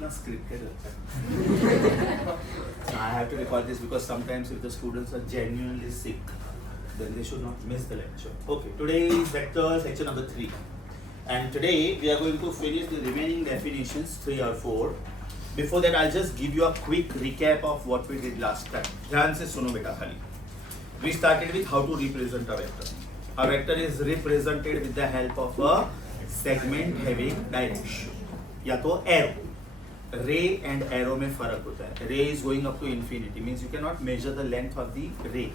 कितना scripted लगता है. I have to record this because sometimes if the students are genuinely sick, then they should not miss the lecture. Okay, today is vectors lecture number 3. And today we are going to finish the remaining definitions, 3 or 4. Before that, I'll just give you a quick recap of what we did last time. ध्यान से सुनो बेटा खाली. We started with how to represent a vector. A vector is represented with the help of a segment having direction. या तो arrow. Ray and arrow में फर्क होता है. Ray is going up to infinity, means you cannot measure the length of the ray,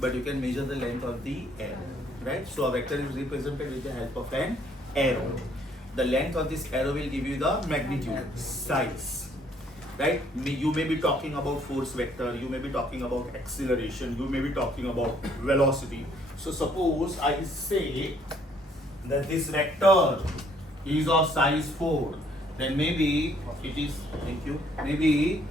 but you can measure the length of the arrow. Right? So a vector is represented with the help of an arrow. The length of this arrow will give you the magnitude, size. Right? You may be talking about force vector, you may be talking about acceleration, you may be talking about velocity. So suppose I say that this vector is of size 4, then maybe it is, thank you, maybe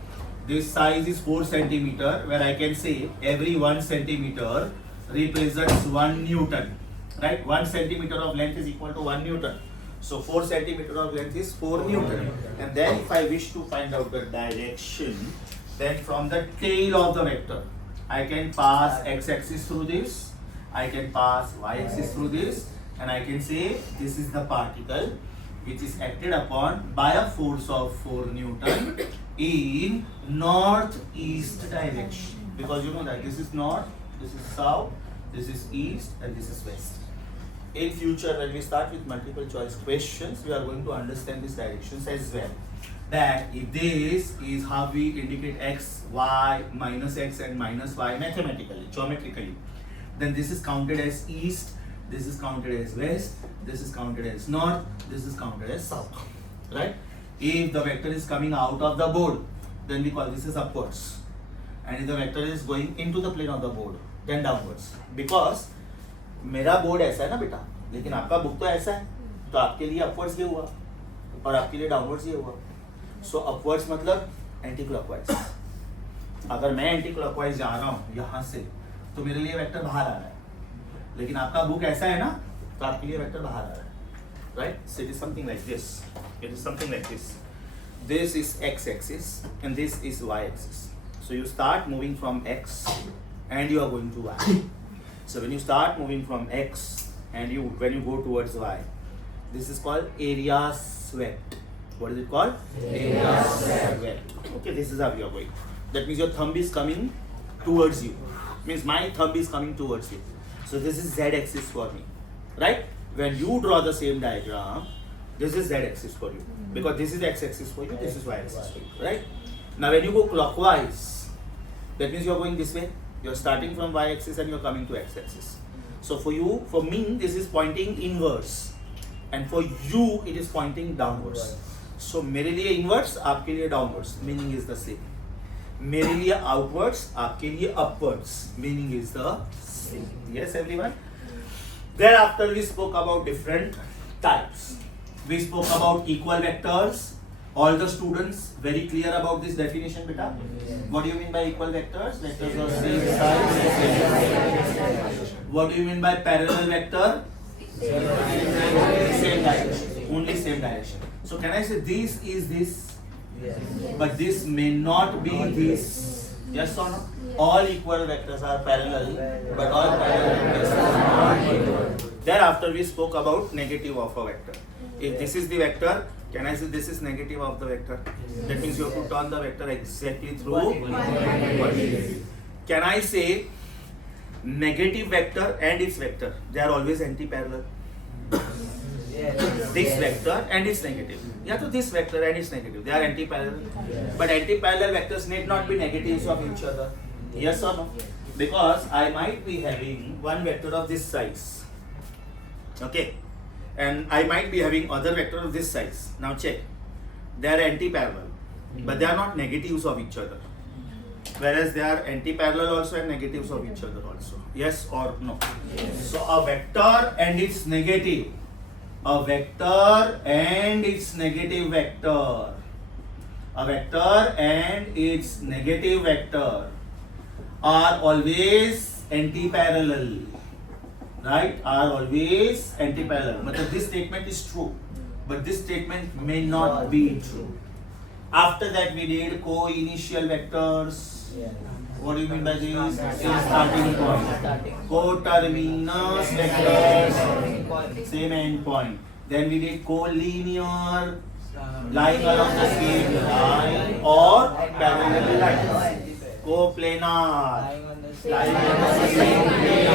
this size is 4 centimeter, where I can say every 1 centimeter represents 1 Newton. Right? 1 centimeter of length is equal to 1 Newton. So 4 centimeter of length is 4 Newton. And then if I wish to find out the direction, then from the tail of the vector, I can pass x-axis through this, I can pass y-axis through this, and I can say this is the particle which is acted upon by a force of 4 Newton in northeast direction. Because you know that this is north, this is south, this is east, and this is west. In future, when we start with multiple choice questions, we are going to understand these directions as well. That if this is how we indicate x, y, minus x and minus y mathematically, geometrically, then this is counted as east, this is counted as west, this is counted as north, this is counted as south. Right? If the vector is coming out of the board, then we call this as upwards. And if the vector is going into the plane of the board, then downwards. Because मेरा board ऐसा है ना बेटा, लेकिन आपका book तो ऐसा है, तो आपके लिए अपवर्ड्स ये हुआ और आपके लिए डाउनवर्ड्स ये हुआ. सो अपवर्ड्स मतलब एंटी क्लॉकवाइज. अगर मैं एंटी क्लॉकवाइज जा रहा हूँ यहाँ से, तो मेरे लिए वेक्टर बाहर आ रहा है, लेकिन आपका बुक ऐसा है ना, तो आपके लिए वेक्टर बाहर आ रहा है. Right? So it is something like this. It is something like this. This is x axis and this is y axis. So you start moving from x and you are going to y. So when you start moving from x and when you go towards y, this is called area swept. What is it called? Area swept. Okay, this is how you are going. That means your thumb is coming towards you. Means my thumb is coming towards you. So this is z axis for me. Right? When you draw the same diagram, this is z axis for you. Because this is x axis for you, this is y axis for you. Right? Now when you go clockwise, that means you are going this way. You're starting from y-axis and you're coming to x-axis. So for me, this is pointing inwards, and for you, it is pointing downwards. So मेरे लिए inwards, आपके लिए downwards, meaning is the same. मेरे लिए outwards, आपके लिए upwards, meaning is the same. Yes, everyone. Thereafter, we spoke about different types. We spoke about equal vectors. All the students very clear about this definition, beta? What do you mean by equal vectors? Vectors of same size. What do you mean by parallel vector? Same direction. Only same direction. So can I say this is this? Yes. But this may not be this. Yes or no? All equal vectors are parallel, but all parallel vectors are not equal. Thereafter we spoke about negative of a vector. If this is the vector, can I say this is negative of the vector? That means you have to turn the vector exactly through 180. Can I say negative vector and its vector, they are always anti-parallel? This vector and its negative. Yeah, so this vector and its negative, they are anti-parallel. But anti-parallel vectors need not be negatives of each other. Yes or no? Because I might be having one vector of this size. Okay? And I might be having other vector of this size. Now check. They are anti-parallel, but they are not negatives of each other. Whereas they are anti-parallel also and negatives of each other also. Yes or no? Yes. So a vector and its negative. A vector and its negative vector. A vector and its negative vector are always anti-parallel. Right? Are always anti-parallel. But this statement is true. But this statement may not be true. After that we did co-initial vectors. What do you mean by this? Same starting point. Co-terminus vectors, same end point. Then we did collinear, lying along the same line or parallel lines. Coplanar, lying on the same plane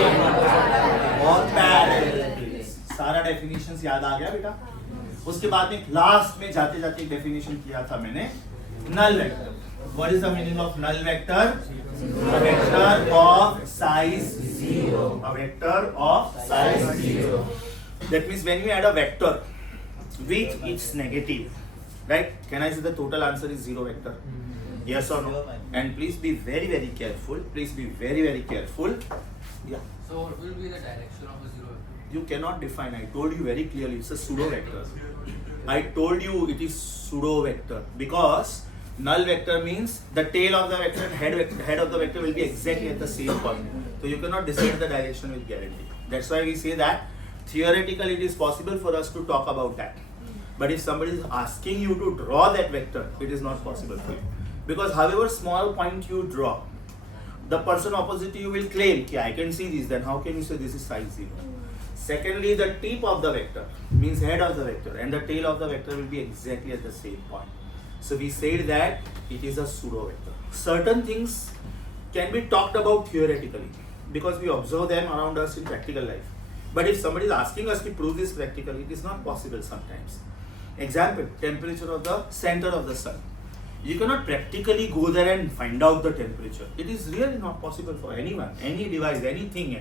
or parallel planes. सारा definitions याद आ गया बेटा? उसके बाद में last में जाते जाते एक डेफिनेशन किया था मैंने, null vector. What is the meaning of null vector? A vector of size 0. A vector of size 0. That means when we add a vector with its negative, right? Can I say the total answer is 0 vector? Yes or no? And please be very very careful. Please be very very careful. Yeah. So what will be the direction of a zero vector? You cannot define. I told you very clearly. It's a pseudo vector. I told you it is pseudo vector because null vector means the tail of the vector and head of the vector will be exactly at the same point. So you cannot decide the direction with guarantee. That's why we say that theoretically it is possible for us to talk about that. But if somebody is asking you to draw that vector, it is not possible for you. Because however small point you draw, the person opposite to you will claim, okay, I can see this, then how can you say this is size 0? Secondly, the tip of the vector means head of the vector and the tail of the vector will be exactly at the same point. So we said that it is a pseudo vector. Certain things can be talked about theoretically because we observe them around us in practical life. But if somebody is asking us to prove this practically, it is not possible sometimes. Example, temperature of the center of the sun. You cannot practically go there and find out the temperature. It is really not possible for anyone, any device, anything.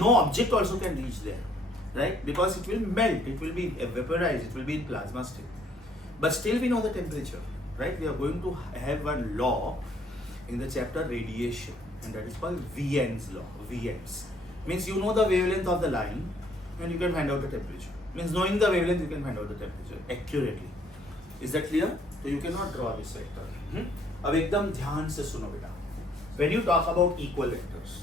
No object also can reach there, right? Because it will melt, it will be vaporized, it will be in plasma state. But still we know the temperature, right? We are going to have one law in the chapter radiation, and that is called Wien's law. Wien's means you know the wavelength of the line and you can find out the temperature. Means knowing the wavelength you can find out the temperature accurately. Is that clear? So you cannot draw this vector. अब एकदम ध्यान से सुनो बेटा. When you talk about equal vectors,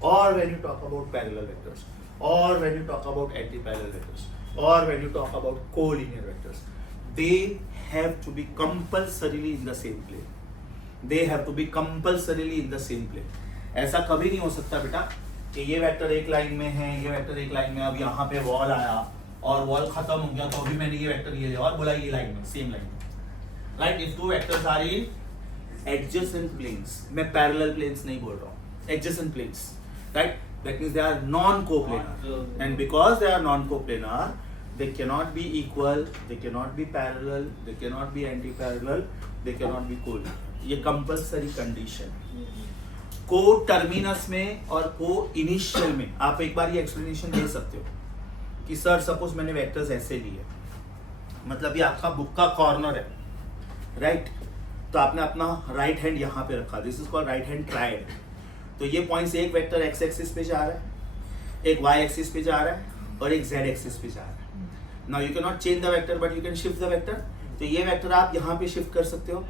or when you talk about parallel vectors, or when you talk about anti-parallel vectors, or when you talk about collinear vectors, they have to be compulsorily in the same plane. They have to be compulsorily in the same plane. ऐसा कभी नहीं हो सकता बेटा कि ये vector एक line में है, ये वेक्टर एक लाइन में, अब यहाँ पे वॉल आया और वॉल खत्म हो गया तो अभी मैंने ये वेक्टर ये और बोला ये लाइन में, सेम लाइन में. Right? If two vectors are in adjacent planes, मैं parallel planes नहीं बोल रहा हूँ, adjacent planes, right? That means they are non-coplanar, and because they are non-coplanar, they cannot be equal, they cannot be parallel, they cannot be anti-parallel, they cannot be collinear. ये compulsory condition. Co-terminus में और co-initial में आप एक बार ये explanation दे सकते हो कि सर सपोज मैंने वेक्टर्स ऐसे लिए, मतलब ये आपका बुक का कॉर्नर है, राइट? तो आपने अपना राइट हैंड यहाँ पे रखा, this is called right hand triad. तो ये पॉइंट से एक वेक्टर एक्स एक्सिस पे जा रहा है, एक वाई एक्सिस पे जा रहा है और एक जेड एक्सिस पे जा रहा है. Now you can not change the vector but you can shift the vector. तो ये वेक्टर आप यहाँ पे शिफ्ट कर सकते हो,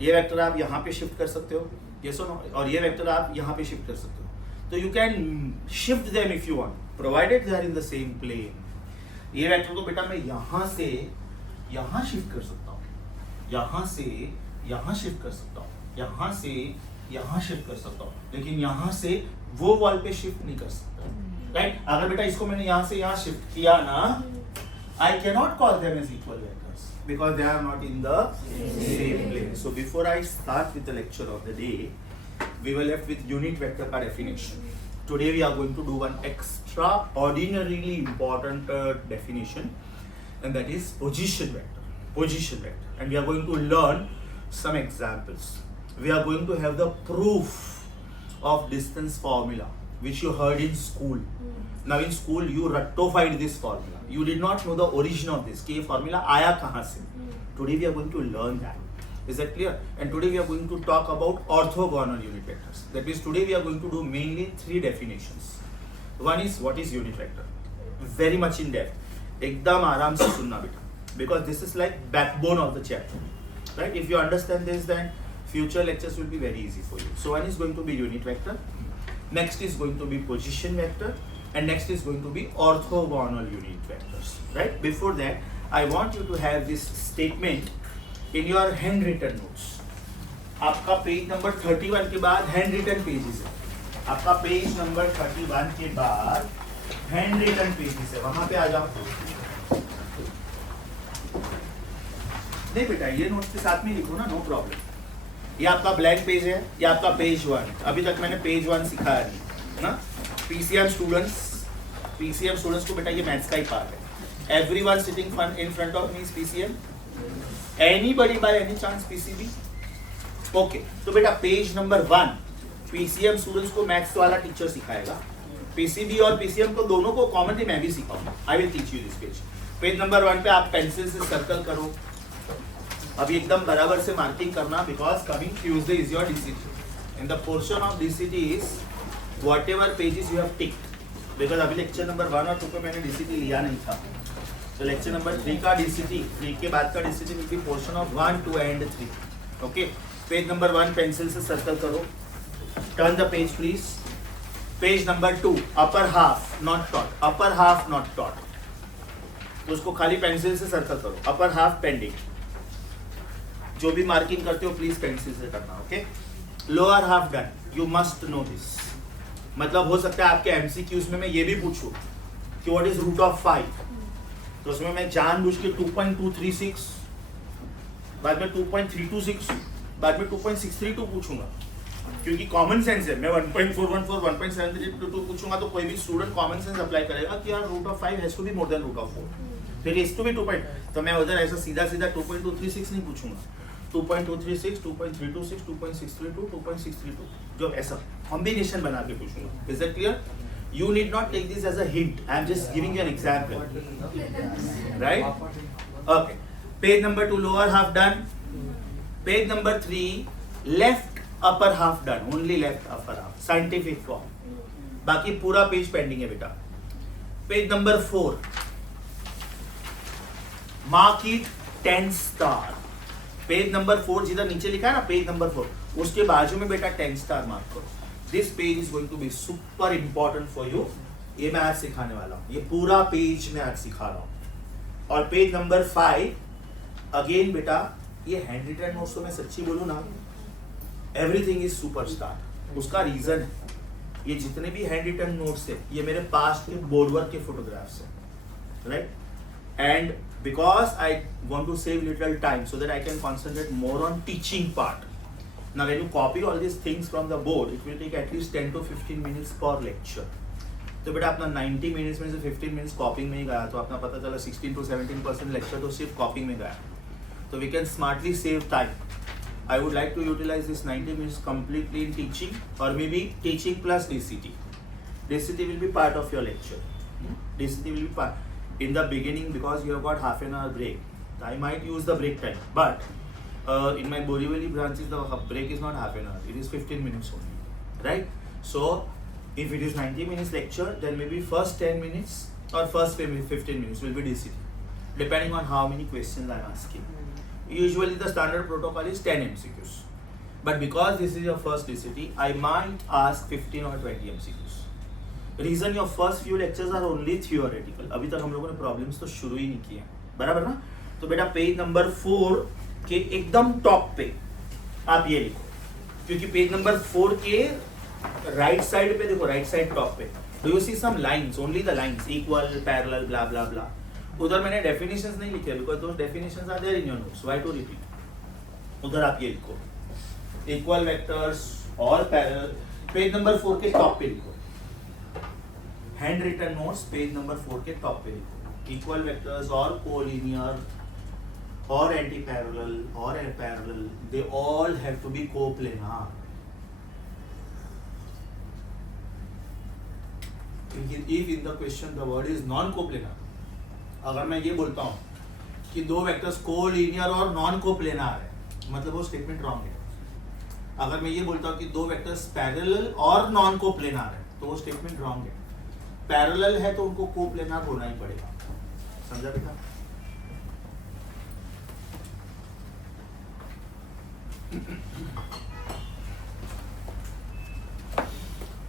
ये वेक्टर आप यहाँ पे शिफ्ट कर सकते हो, ये सुनो, और ये वेक्टर आप यहाँ पे शिफ्ट कर सकते हो. तो you can shift them if you want, provided they are in the same plane. ये वेक्टर को बेटा मैं यहाँ से यहाँ शिफ्ट कर सकता हूँ, यहाँ से यहाँ शिफ्ट कर सकता हूँ, यहाँ से यहाँ शिफ्ट कर सकता हूँ, लेकिन यहाँ से वो वॉल पे शिफ्ट नहीं कर सकता, राइट? अगर बेटा इसको मैंने यहाँ से यहाँ शिफ्ट किया ना, I cannot call them as equal vectors because they are not in the same plane. So before I start with the lecture of the day, we were left with unit vector का definition. Today we are going to do one extraordinarily important definition, and that is position vector. Position vector, and we are going to learn some examples. We are going to have the proof of distance formula which you heard in school. Now in school you ratified this formula. You did not know the origin of this. कि ये formula आया कहाँ से? Today we are going to learn that. Is that clear? And today we are going to talk about orthogonal unit vectors. That means today we are going to do mainly three definitions. One is what is unit vector. Very much in depth. एकदम आराम से सुनना बेटा. Because this is like backbone of the chapter, right? If you understand this, then future lectures will be very easy for you. So one is going to be unit vector, next is going to be position vector, and next is going to be orthogonal unit vectors, right? Before that, I want you to have this statement in your hand written notes, आपका page number 31 के बाद hand written pages है, आपका page number 31 के बाद hand written pages है, वहां पे आ जाओ। नहीं बेटा ये नोट्स के साथ में लिखो ना, नो प्रॉब्लम। ये आपका ब्लैंक पेज है, ये आपका पेज 1, अभी तक मैंने पेज 1 सिखाया नहीं ना। पीसीएम स्टूडेंट्स को बेटा ये मैथ्स का ही पार्ट है। Everyone sitting in front of me is PCM, anybody by any chance PCB? Okay, तो बेटा पेज नंबर 1 पीसीएम स्टूडेंट्स को मैथ्स वाला टीचर सिखाएगा, पीसीबी और पीसीएम को दोनों को कॉमनली मैं भी सिखाऊंगा। I will teach you this page. Page number 1 पे आप पेंसिल से सर्कल करो, अभी एकदम बराबर से मार्किंग करना, because coming Tuesday is your DCT. In the portion of DCT is what ever pages you have ticked, because अभी लेक्चर नंबर 1 और 2 पे मैंने डीसीटी लिया नहीं था, तो लेक्चर नंबर 3 का डीसीटी, 3 के बाद का DCT will be portion of 1, 2 and 3। Okay, page number 1 pencil से सर्कल करो, turn the page please. Page number 2 upper half not taught, upper half not taught, तो उसको खाली पेंसिल से सर्कल करो। अपर हाफ पेंडिंग, जो भी मार्किंग करते हो प्लीज पेंसिल से करना। Okay, lower half done, you must know this. मतलब हो सकता है आपके एमसीक्यूज में मैं ये भी पूछूं कि व्हाट इज रूट ऑफ 5, तो उसमें मैं जानबूझ के 2.236, बाद में 2.326, बाद में 2.632 पूछूंगा, क्योंकि कॉमन सेंस है। मैं 1.414, 1.732 पूछूंगा तो कोई भी स्टूडेंट कॉमन सेंस अप्लाई करेगा कि यार root of 5 has to be more than root of 4, फिर इज टू बी 2. तो मैं उधर ऐसा सीधा 2.236 नहीं पूछूंगा, 2.236, 2.326, 2.632, 2.632, जो ऐसा कॉम्बिनेशन बना के पूछूंगा। Is that clear? You need not take this as a hint. I am just giving you an example. Right? Okay. Page number 2 lower half done. Page number 3 left upper half done. Only left upper half. Scientific form. बाकी पूरा page pending है बेटा। Page number 4 mark it 10 star. Page number 4 जिधर नीचे लिखा है ना page number 4, उसके बाजू में बेटा 10 स्टार मार्क करो। This page is going to be super important for you. ये मैं आज सिखाने वाला हूँ, ये पूरा पेज मैं आज सिखा रहा हूँ। और पेज नंबर 5 अगेन बेटा, ये हैंड रिटन नोट्स तो मैं सच्ची बोलूँ ना, एवरीथिंग इज सुपरस्टार। उसका रीजन है, ये जितने भी हैंड रिटन नोट्स है ये मेरे पास के बोर्ड वर्क के फोटोग्राफ्स है, right? And because I want to save little time so that I can concentrate more on teaching part. Now when you copy all these things from the board, it will take at least 10 to 15 minutes per lecture. तो बेटा अपना 90 minutes में से 15 minutes कॉपिंग में ही गया, तो अपना पता चला 16 to 17% लेक्चर तो सिर्फ कॉपिंग में गया। तो we can smartly save time. I would like to utilize this 90 minutes completely in teaching, or maybe teaching plus DCT. DCT will be part of your lecture. DCT will be part in the beginning because you have got half an hour break. I might use the break time, but in my Borivali branches the break is not half an hour, it is 15 minutes only, right? So if it is 90 minutes lecture, then maybe first 10 minutes or first 15 minutes will be DCT, depending on how many questions I am asking. Usually the standard protocol is 10 MCQs, but because this is your first DCT, I might ask 15 or 20 MCQs. Reason, your first few lectures are only theoretical. अभी तक हम लोगों ने problems तो शुरू ही नहीं किए, बराबर ना? तो बेटा पेज नंबर 4 के एकदम टॉप पे आप ये लिखो, क्योंकि पेज नंबर 4 के राइट साइड पे देखो, राइट साइड टॉप पे do you see some lines, only the lines, equal, parallel, blah blah blah. उधर मैंने डेफिनेशंस नहीं लिखे because those definitions are there in your notes, why to repeat. उधर आप ये लिखो इक्वल वेक्टर्स और पैरेलल, पेज नंबर 4 के टॉप पे लिखो। Hand written notes page number 4 के टॉप पे लिखो, इक्वल वेक्टर्स और collinear or anti-parallel or parallel, they all have to be coplanar. If in the question the word is non-coplanar, अगर मैं ये बोलता हूँ कि दो वेक्टर्स कोलिनियर और नॉन कोप्लेनार है, मतलब वो स्टेटमेंट रॉन्ग है। अगर मैं ये बोलता हूँ कि दो वेक्टर्स पैरेलल और नॉन कोप्लेनार है, तो वो स्टेटमेंट रॉन्ग है। पैरेलल है तो उनको कोप्लेनार होना ही पड़ेगा, समझा बेटा?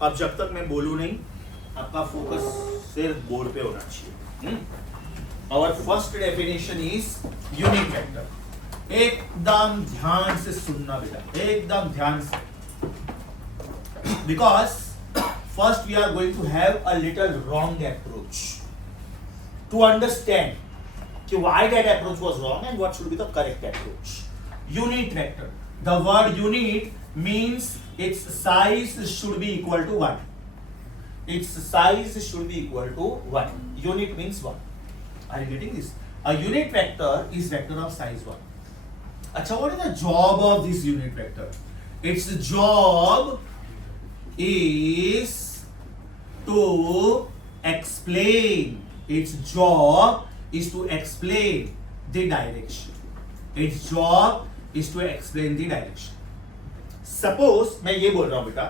अब जब तक मैं बोलूं नहीं, आपका फोकस सिर्फ बोर्ड पे होना चाहिए। Our first definition is unit vector. एकदम ध्यान से सुनना बेटा, एकदम ध्यान से, because first we are going to have a little wrong approach to understand why that approach was wrong and what should be the correct approach. Unit vector. The word unit means its size should be equal to 1. Its size should be equal to 1. Unit means 1. Are you getting this? A unit vector is vector of size 1. Achha, what is the job of this unit vector? Its job is to explain. Its job is to explain the direction. Its job is to explain the direction. Suppose मैं ये बोल रहा हूँ बेटा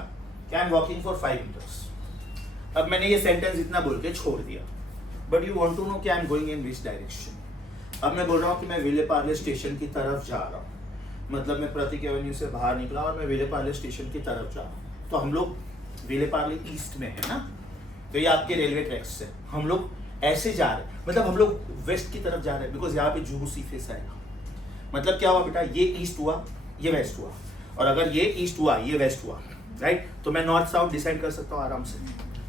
कि I am walking for 5 meters. अब मैंने ये सेंटेंस इतना बोल के छोड़ दिया, but you want to know कि I am going in which direction. अब मैं बोल रहा हूँ कि मैं विले पार्ले स्टेशन की तरफ जा रहा हूँ, मतलब मैं प्रतीक एवेन्यू से बाहर निकला और मैं विले पार्ले स्टेशन की तरफ जा रहा हूँ. तो हम लोग विले पार्ले ईस्ट में है ना, तो ये आपके रेलवे ट्रैक्स से हम लोग ऐसे जा रहे हैं, मतलब हम लोग वेस्ट की तरफ जा रहे हैं, बिकॉज यहाँ पे जुहू सी फेस आएगा. मतलब क्या हुआ बेटा, ये ईस्ट हुआ, ये वेस्ट हुआ, और अगर ये ईस्ट हुआ, ये वेस्ट हुआ, राइट, तो मैं नॉर्थ साउथ डिसाइड कर सकता हूँ आराम से.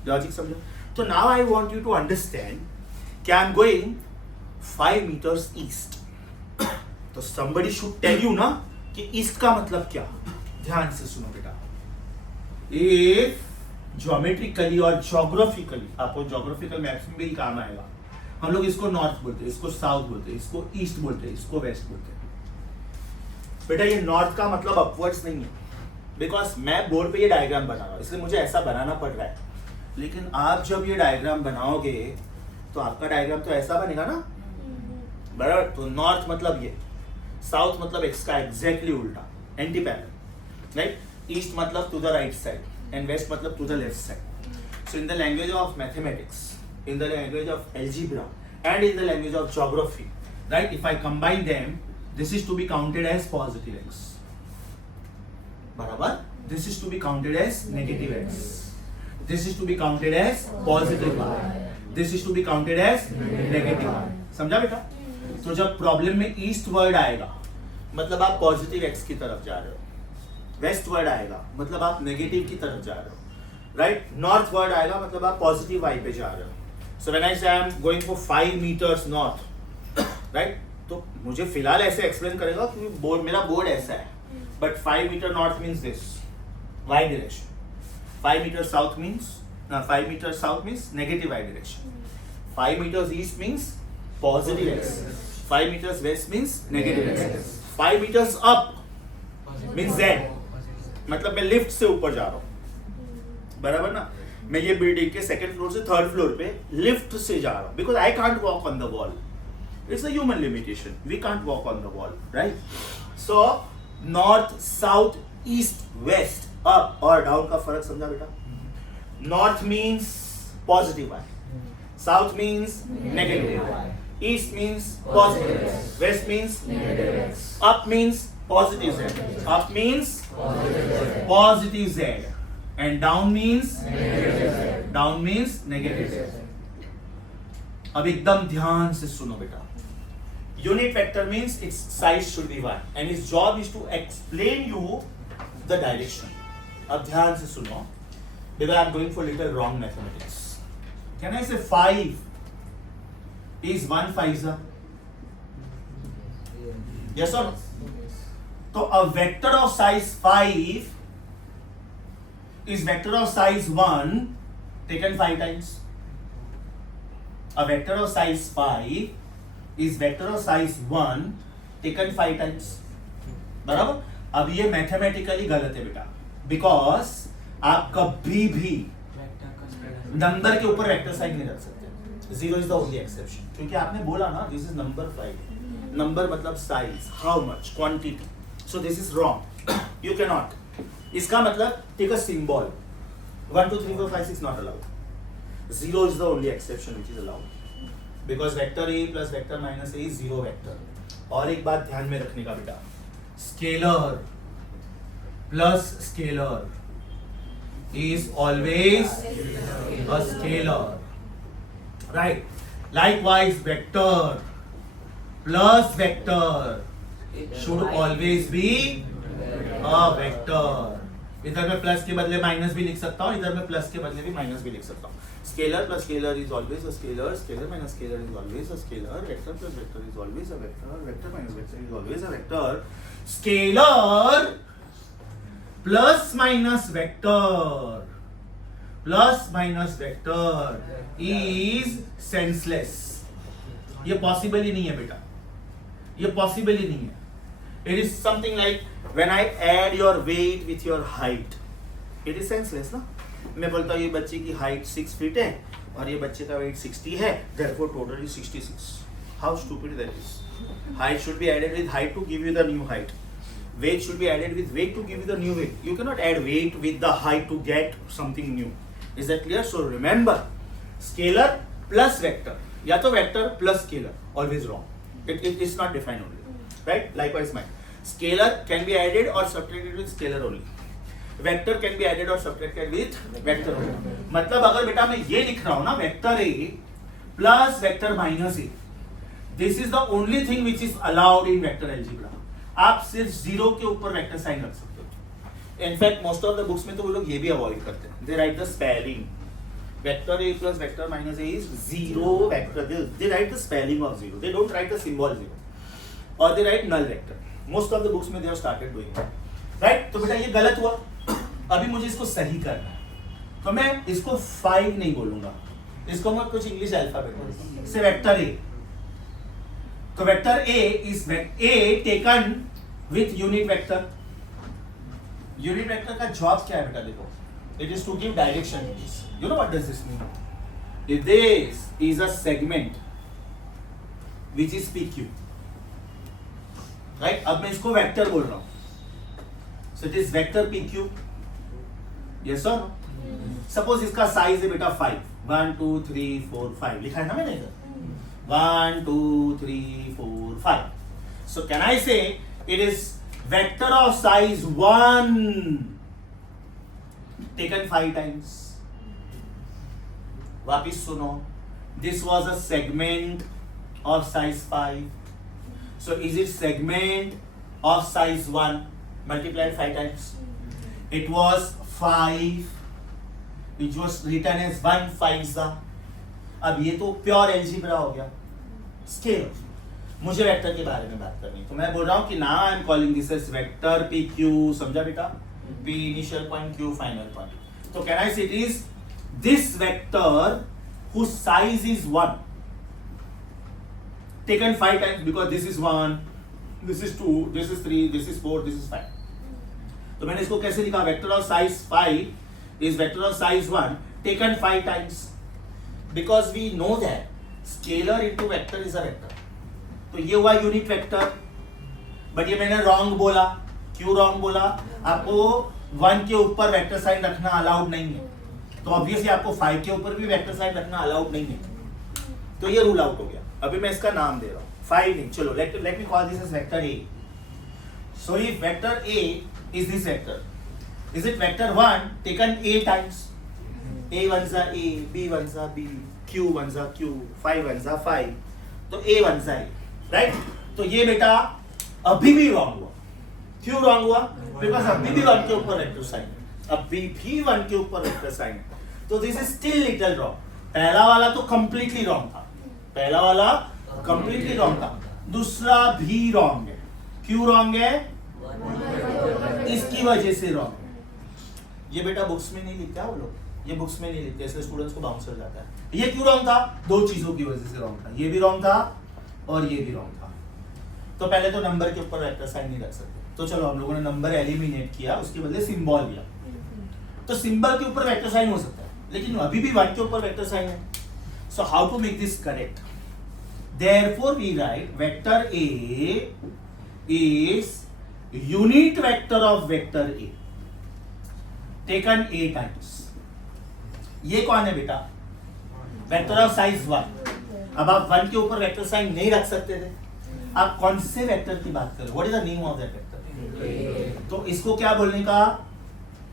लॉजिक समझो. तो now I want you to understand कि I am going 5 meters east. तो somebody should tell you ना कि ईस्ट का मतलब क्या. ध्यान से सुनो बेटा. इफ ज्योमेट्रिकली और ज्योग्राफिकली, आपको ज्योग्राफिकल मैप्स में भी काम आएगा, हम लोग इसको नॉर्थ बोलते हैं, इसको साउथ बोलते हैं, इसको ईस्ट बोलते हैं, इसको वेस्ट बोलते हैं. बेटा ये नॉर्थ का मतलब अपवर्ड्स नहीं है, बिकॉज मैं बोर्ड पे ये डायग्राम बना रहा हूँ, इसलिए मुझे ऐसा बनाना पड़ रहा है. लेकिन आप जब ये डायग्राम बनाओगे तो आपका डायग्राम तो ऐसा बनेगा ना, बराबर. तो नॉर्थ मतलब ये, साउथ मतलब इसका एग्जैक्टली उल्टा, एंटी पैरेलल, राइट. ईस्ट मतलब to the right side and west मतलब to the left side. So in the language of mathematics, in the language of algebra and in the language of geography, right, if I combine them, this is to be counted as positive x, barabar. This is to be counted as negative x, this is to be counted as positive y, this is to be counted as negative y. समझा बेटा. तो जब problem में east word आएगा मतलब आप positive x की तरफ जा रहे हो, वेस्ट वर्ड आएगा मतलब आप नेगेटिव की तरफ जा रहे हो, राइट. नॉर्थ वर्ड आएगा मतलब आप पॉजिटिव वाई पे जा रहे हो. So when I say I am going for 5 meters north, right? तो मुझे फिलहाल ऐसे एक्सप्लेन करेगा कि बोर्ड, मेरा बोर्ड ऐसा है, but 5 meter north means this, y direction. 5 meters south means 5 meters south means negative y direction. 5 meters east means positive x. 5 meters west means negative x. 5 meters up means z. मतलब मैं lift से ऊपर जा रहा हूँ, बराबर ना. मैं ये बिल्डिंग के सेकंड फ्लोर से थर्ड फ्लोर पे लिफ्ट से जा रहा हूँ, because I can't walk on the wall. It's a human limitation, we can't walk on the wall, right. So north south east west up और डाउन का फर्क समझा बेटा. North means positive Y, south means negative Y, east means positive, west means up means positive Z, up means positive Z, and down means negative z. अब एकदम ध्यान से सुनो बेटा. Unit vector means its size should be 1 and its job is to explain you the direction. अब ध्यान से सुनो because I am going for little wrong mathematics. Can I say 5 is 1 5 yes or no? तो a vector of size 5 is vector of size 1 taken 5 times. A vector of size 5 is vector of size 1 taken 5 times. बराबर. अब ये mathematically गलत है बेटा, because आप कभी भी नंबर के ऊपर वेक्टर साइन नहीं रख सकते. 0 इज द ओनली एक्सेप्शन, क्योंकि आपने बोला ना दिस इज नंबर 5. नंबर मतलब size, how much, quantity. So this is wrong, you can not. इसका मतलब take a symbol 1 2 3 4 5 6 not allowed. 0 is the only exception which is allowed because vector a plus vector minus a is 0 vector. और एक बात ध्यान में रखने का बेटा, scalar plus scalar is always a scalar, right? Likewise vector plus vector should always be a vector. इधर मैं प्लस के बदले माइनस भी लिख सकता हूँ, इधर मैं प्लस के बदले भी माइनस भी लिख सकता हूँ. Scalar plus scalar is always a scalar. Scalar minus scalar is always a scalar. Vector plus vector is always a vector. Vector minus vector is always a vector. Scalar plus minus vector is senseless. ये possible ही नहीं है बेटा, ये possible ही नहीं है. It is something like when I add your weight with your height. It is senseless ना. मैं बोलता हूँ ये बच्चे की हाइट 6 फीट है और ये बच्चे का वेट 60 है, therefore total is 66. How stupid that is. Height should be added with height to give you the new height. Weight should be added with weight to give you the new weight. You cannot add weight with the height to get something new. Is that clear? So remember, scalar plus vector. या तो vector plus scalar, always wrong. It is not defined only. Right? Likewise mine. Scalar can be added or subtracted with scalar only. Vector can be added or subtracted with vector only. मतलब अगर बेटा मैं ये लिख रहा हूँ ना, vector A plus vector minus A. This is the only thing which is allowed in vector algebra. आप सिर्फ जीरो के ऊपर वेक्टर साइन रख सकते हो. In fact most of the books में तो वो लोग ये भी अवॉइड करते हैं. They write the spelling. Vector A plus vector minus A is zero vector. They write the spelling of zero. They don't write the symbol zero. और they write null vector. Most of the books में they have started doing right. तो बेटा ये गलत हुआ. अभी मुझे इसको सही करना है. तो मैं इसको 5 नहीं बोलूंगा, इसको मैं कुछ इंग्लिश अल्फाबेट से वेक्टर ए. तो vector A is A taken with unit vector. Unit vector का जॉब क्या है बेटा? देखो, it is to give direction. You know what does this mean? If this is a segment which is PQ, right? अब मैं इसको vector बोल रहा हूँ. So it is vector PQ. Yes or no? Suppose इसका साइज है बेटा 5. 1 2 3 4 5 लिखा है ना मैंने इधर. 1 2 3 4 5. So can I say it is vector of size 1 taken 5 times? वापिस सुनो. This was a segment of size 5. So is it segment of size 1 multiplied 5 times? It was 5 which was written as 1 5 अब ये तो pure एल्जीब्रा हो गया. Scalar. मुझे vector के बारे में बात करनी है, तो मैं बोल रहा हूँ कि ना I am calling this as vector P Q. समझा बेटा? P initial point, Q final point. तो can I say it is this vector whose size is 1 taken 5 times because this is 1, this is 2, this is 3, this is 4, this is 5. तो मैंने इसको कैसे लिखा? Vector of size 5 is vector of size 1 taken 5 times. Because we know that scalar into vector is a vector. तो ये हुआ unit vector. But ये मैंने रॉन्ग बोला. क्यों रॉन्ग बोला? आपको 1 के ऊपर वेक्टर साइन रखना अलाउड नहीं है, तो ऑब्वियसली आपको 5 के ऊपर भी वेक्टर साइन रखना अलाउड नहीं है. तो ये रूल आउट हो गया. अभी मैं इसका नाम दे रहा हूँ 5 नहीं. चलो let me call this as vector A. So if vector A is this vector, is it vector 1 taken a times? A वन सा A, B वन सा B, Q वन सा Q, 5 वन सा 5, तो A वन सा A, राइट? तो ये बेटा अभी भी रॉन्ग हुआ. क्यों रॉन्ग हुआ? बिकॉज अभी भी 1 के ऊपर वेक्टर साइन है, अभी भी 1 के ऊपर वेक्टर साइन है. तो this is still little wrong. पहला वाला तो कंप्लीटली रॉन्ग था, पहला वाला कंप्लीटली रॉन्ग था. दूसरा भी रॉन्ग है. क्यों रॉन्ग है? इसकी वजह से रॉन्ग है. ये बेटा बुक्स में नहीं लिखता वो लोग, ये बुक्स में नहीं लिखते, इसलिए स्टूडेंट्स को बाउंस हो जाता है. ये क्यों रॉन्ग था? 2 चीजों की वजह से रॉन्ग था. ये भी रॉन्ग था और ये भी रॉन्ग था. तो पहले तो नंबर के ऊपर वेक्टर साइन नहीं रख सकते, तो चलो हम लोगों ने नंबर एलिमिनेट किया, उसके बदले सिंबल लिया. तो सिंबल के ऊपर वेक्टर साइन हो सकता है, लेकिन अभी भी 1 के ऊपर वेक्टर साइन है. So how to make this correct? Therefore we write vector A is unit vector of vector A taken A times. ये कौन है बेटा? Vector of size 1. अब आप 1 के ऊपर वेक्टर साइन नहीं रख सकते थे. आप कौन से वेक्टर की बात कर रहे हो? What is the name of that vector? तो इसको क्या बोलने का?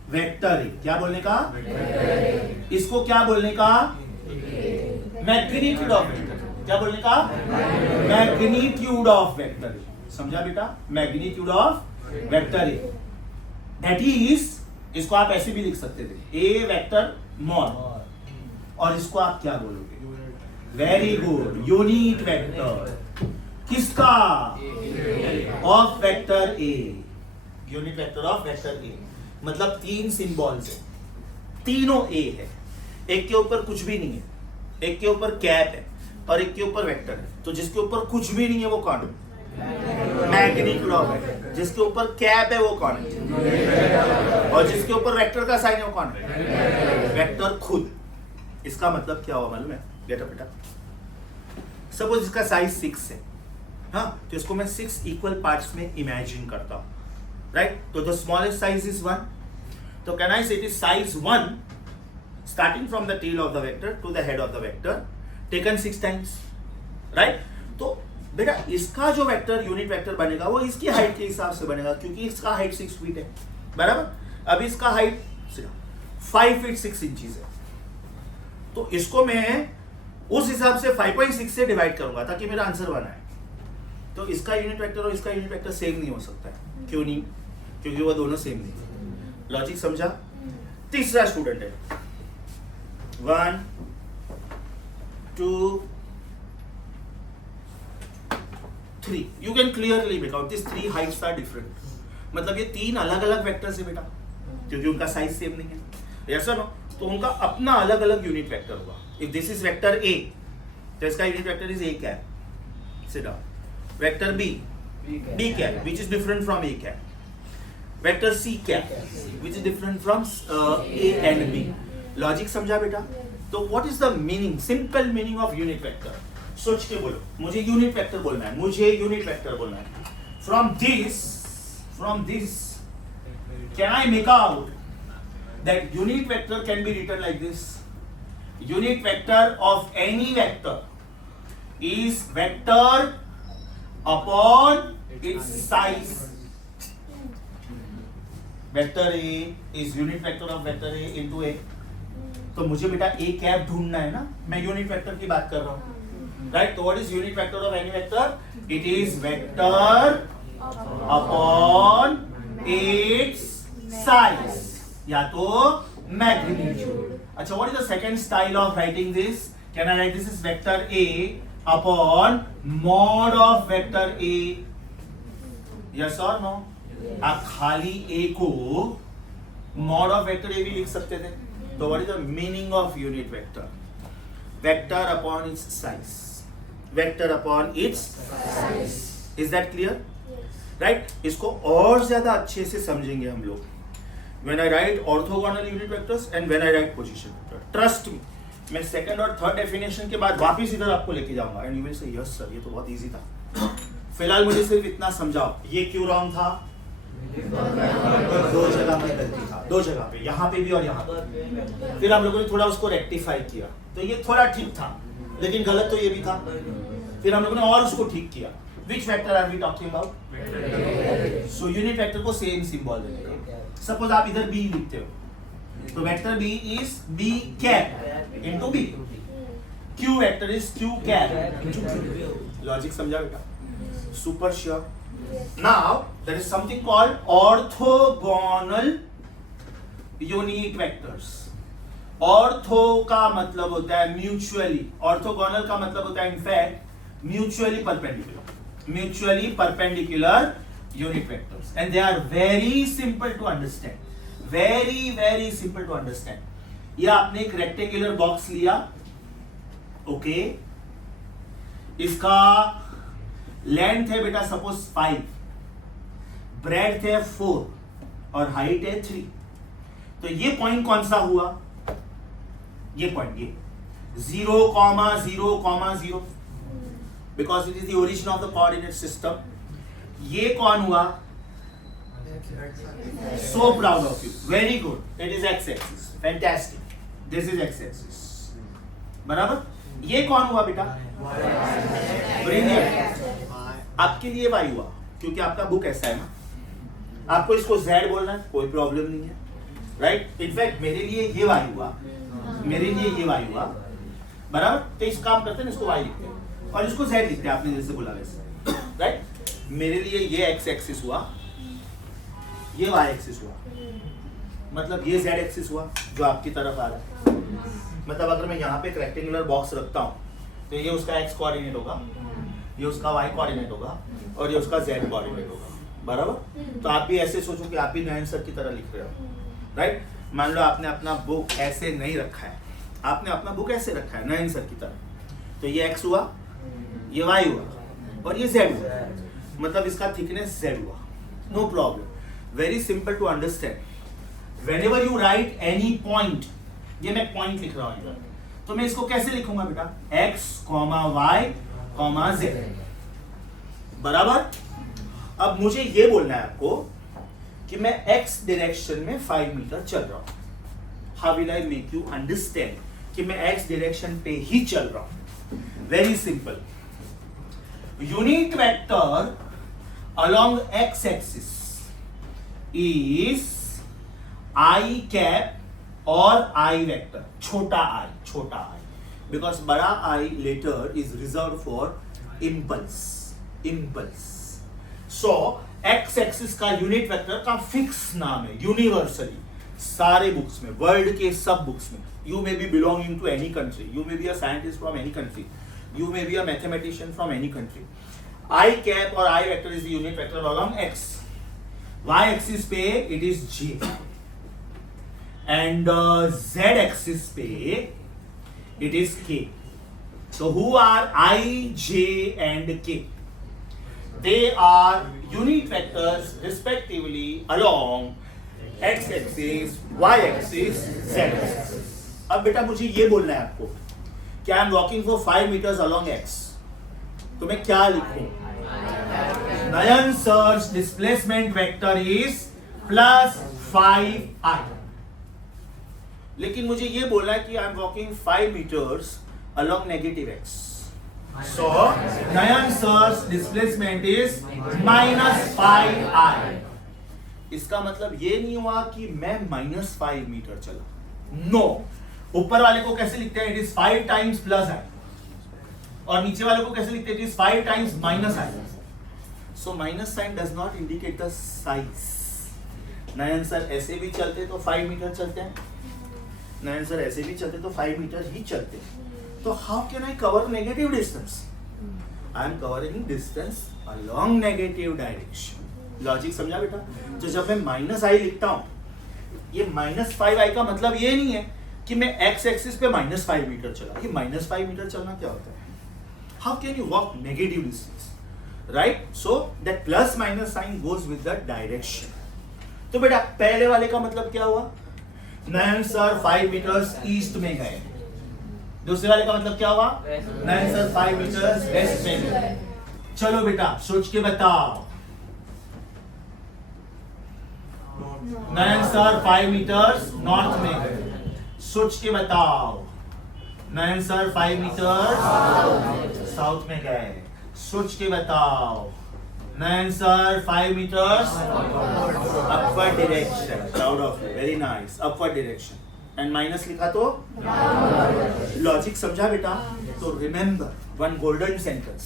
Vector A. क्या बोलने का? इसको क्या बोलने का? Magnitude of vector. क्या बोलने का? Magnitude of vector. समझा बेटा? Magnitude of vector A, that is, इसको आप ऐसे भी लिख सकते थे, ए वेक्टर मॉड, और इसको आप क्या बोलोगे? वेरी गुड, यूनिट वेक्टर किसका? Of vector A, unit vector of vector ए। मतलब 3 सिंबल्स है, तीनों ए है, एक के ऊपर कुछ भी नहीं है, एक के ऊपर कैप है और एक के ऊपर वेक्टर है। तो जिसके ऊपर कुछ भी नहीं है वो कौन है? Magnitude of vector. जिसके ऊपर कैप है वो कौन है? और जिसके ऊपर वेक्टर का साइन है वो कौन है? वेक्टर खुद। इसका मतलब क्या हुआ मालूम है? बेटा बेटा सपोज इसका साइज 6 है, हाँ, तो इसको मैं 6 इक्वल पार्ट्स में इमेजिन करता हूं, राइट? तो द स्मॉलेस्ट साइज इज 1, तो can I say it is size 1 starting from the tail of the vector to the head of the vector taken 6 times, right? तो बेटा इसका जो वेक्टर यूनिट वेक्टर बनेगा वो इसकी हाइट के हिसाब से बनेगा, क्योंकि इसका हाइट 6 फीट है, बराबर? अब इसका हाइट 5 फीट 6 इंचेस है, तो इसको मैं उस हिसाब से 5.6 से डिवाइड करूंगा ताकि मेरा आंसर बना है। तो इसका यूनिट वेक्टर और इसका यूनिट वेक्टर सेम नहीं हो सकता है। क्यों नहीं? क्योंकि वो दोनों सेम नहीं। लॉजिक समझा? तीसरा स्टूडेंट है, 1 2 3, you can clearly make out these 3 heights are different. मतलब ये 3 अलग अलग वेक्टर्स है बेटा, क्योंकि उनका साइज सेम नहीं है, यस और नो? तो उनका अपना अलग अलग यूनिट वेक्टर होगा। If this is vector A, तो इसका unit vector is A cap, sit down. Vector B, B cap which is different from A cap. Vector C cap which is different from A and B. Logic समझा बेटा? तो what is the meaning, simple meaning of unit vector? सोच के बोलो, मुझे unit vector बोलना है, मुझे यूनिट वेक्टर बोलना है। From this can I make out that unit vector can be written like this? Unit vector of any vector is vector upon its size. Vector A is unit vector of vector A into A. तो मुझे बेटा A cap ढूंढना है ना, मैं unit vector की बात कर रहा हूं, राइट? तो what is unit vector of any vector? It is vector upon its size, या तो मैग्नीट्यूड। अच्छा, what is the second style of writing this? Can I right this is vector A upon mod of vector A, yes और no? आप खाली ए को mod of vector ए भी लिख सकते थे। तो what is the meaning of unit vector? Vector upon its size. Vector upon its size. Is that clear? Yes. Right? इसको और ज्यादा अच्छे से समझेंगे हम लोग when I write orthogonal unit vectors and when I write position vector. Trust me, मैं second और थर्ड डेफिनेशन के बाद वापिस इधर आपको लेके जाऊंगा and you will say yes sir, ये तो बहुत इजी था। फिलहाल मुझे सिर्फ इतना समझाओ, ये क्यों रॉन्ग था? दो जगह पे गलती था, दो जगह पे, यहाँ पे भी और यहाँ पे। फिर हम लोगों ने थोड़ा उसको रेक्टिफाई किया, तो ये थोड़ा ठीक था, लेकिन गलत तो ये भी था। फिर हम लोगों ने और उसको ठीक किया। Which vector are we talking about? So unit vector को सेम सिंबल देंगे। सपोज आप इधर b लिखते हो, तो vector b is b cap into b. Q vector is q cap into q. Logic समझा बेटा? Super sure. Now there is something called orthogonal unit vectors. Ortho का मतलब होता है म्यूचुअली, ऑर्थोगोनल का मतलब होता है in fact mutually perpendicular unit vectors, and they are very simple to understand, very simple to understand. ये आपने एक रेक्टेंगुलर बॉक्स लिया, ओके, इसका लेंथ है बेटा सपोज 5, ब्रेड्थ है 4 और हाइट है 3। तो ये पॉइंट कौन सा हुआ? ये पॉइंट, ये 0,0,0, because it is the origin of the coordinate system. ये कौन हुआ? So proud of you, very good, it is x axis, fantastic, this is x axis, बराबर। ये कौन हुआ बेटा? ब्रिलियंट। आपके लिए वाई हुआ क्योंकि आपका बुक ऐसा है ना, आपको इसको जेड बोलना है, कोई प्रॉब्लम नहीं है, राइट? इनफैक्ट मेरे लिए ये वाई हुआ, मेरे लिए ये वाई हुआ, बराबर। तो इस काम करते हैं, इसको वाई लिखते हैं और इसको जेड लिखते हैं, आपने जैसे बोला वैसे, राइट? मेरे लिए ये एक्स एक्सिस हुआ, ये वाई एक्सिस हुआ, मतलब ये जेड एक्सिस हुआ जो आपकी तरफ आ रहा है। मतलब अगर मैं यहाँ पे एक रेक्टेंगुलर बॉक्स रखता हूँ तो ये उसका एक्स कोऑर्डिनेट होगा, ये उसका वाई कोऑर्डिनेट होगा और ये उसका जेड कोऑर्डिनेट होगा, बराबर। तो आप भी ऐसे सोचो कि आप भी नयन सर की तरह लिख रहे हो, राइट। मान लो आपने अपना बुक ऐसे नहीं रखा है, आपने अपना बुक ऐसे रखा है नयन सर की तरह, तो ये एक्स हुआ, ये वाई हुआ और ये जेड हुआ, मतलब इसका थिकनेस जेड हुआ। No problem, very simple to understand. Whenever you write any point, ये मैं पॉइंट लिख रहा हूं इधर, तो मैं इसको कैसे लिखूंगा बेटा? x, y, z, बराबर। अब मुझे ये बोलना है आपको कि मैं x डायरेक्शन में 5 मीटर चल रहा हूं। How will I make you understand कि मैं x डायरेक्शन पे ही चल रहा हूं? Very simple. Unit vector along x axis is I cap और I वेक्टर, छोटा I, बिकॉज बड़ा I letter is reserve for impulse. So X axis का यूनिट वेक्टर का फिक्स नाम है यूनिवर्सली, सारे बुक्स में, वर्ल्ड के सब बुक्स में। You may be belonging to any country, you may be a scientist from any country, you may be a mathematician from any country. I cap और I vector is the unit vector along x, y axis पे it is j, and z axis पे it is k. So who are I, j and k? They are unit vectors respectively along x axis, y axis, z axis. अब बेटा मुझे ये बोलना है आपको कि I am walking for 5 meters along x, तो मैं क्या लिखूं? Nayan search displacement vector is plus 5i। लेकिन मुझे ये बोलना है कि I am walking 5 metres along negative x, so Nayan search displacement is -5i। इसका मतलब ये नहीं हुआ कि मैं -5 मीटर चला, नो। ऊपर वाले को कैसे लिखते हैं? It is 5 times plus i, और नीचे वाले को कैसे लिखते हैं? It is 5 times -i। So minus sign does not indicate the size. Nayan sir ऐसे भी चलते तो 5 मीटर चलते हैं, नयन सर ऐसे भी चलते तो 5 मीटर ही चलते। तो how can I cover negative distance? I am covering distance along negative direction. Logic समझा बेटा? तो जब मैं -i लिखता हूं, ये -5i का मतलब ये नहीं है कि मैं x एक्सिस पे -5 मीटर चला। ये -5 मीटर चलना क्या होता है? How can you walk negative distance, right? So that plus minus sign goes with the direction. तो बेटा पहले वाले का मतलब क्या हुआ? नयन सर 5 मीटर्स ईस्ट में गए। दूसरे वाले का मतलब क्या हुआ? नयन सर 5 मीटर्स वेस्ट में गए। चलो बेटा सोच के बताओ। नयन सर 5 मीटर्स नॉर्थ में गए। सोच के बताओ। नयन सर 5 मीटर्स साउथ में गए। सोच के बताओ। Nayan sir 5 metres upward direction. Proud of you, very nice. Upward direction and minus लिखा तो लॉजिक समझा बेटा? तो remember one golden sentence,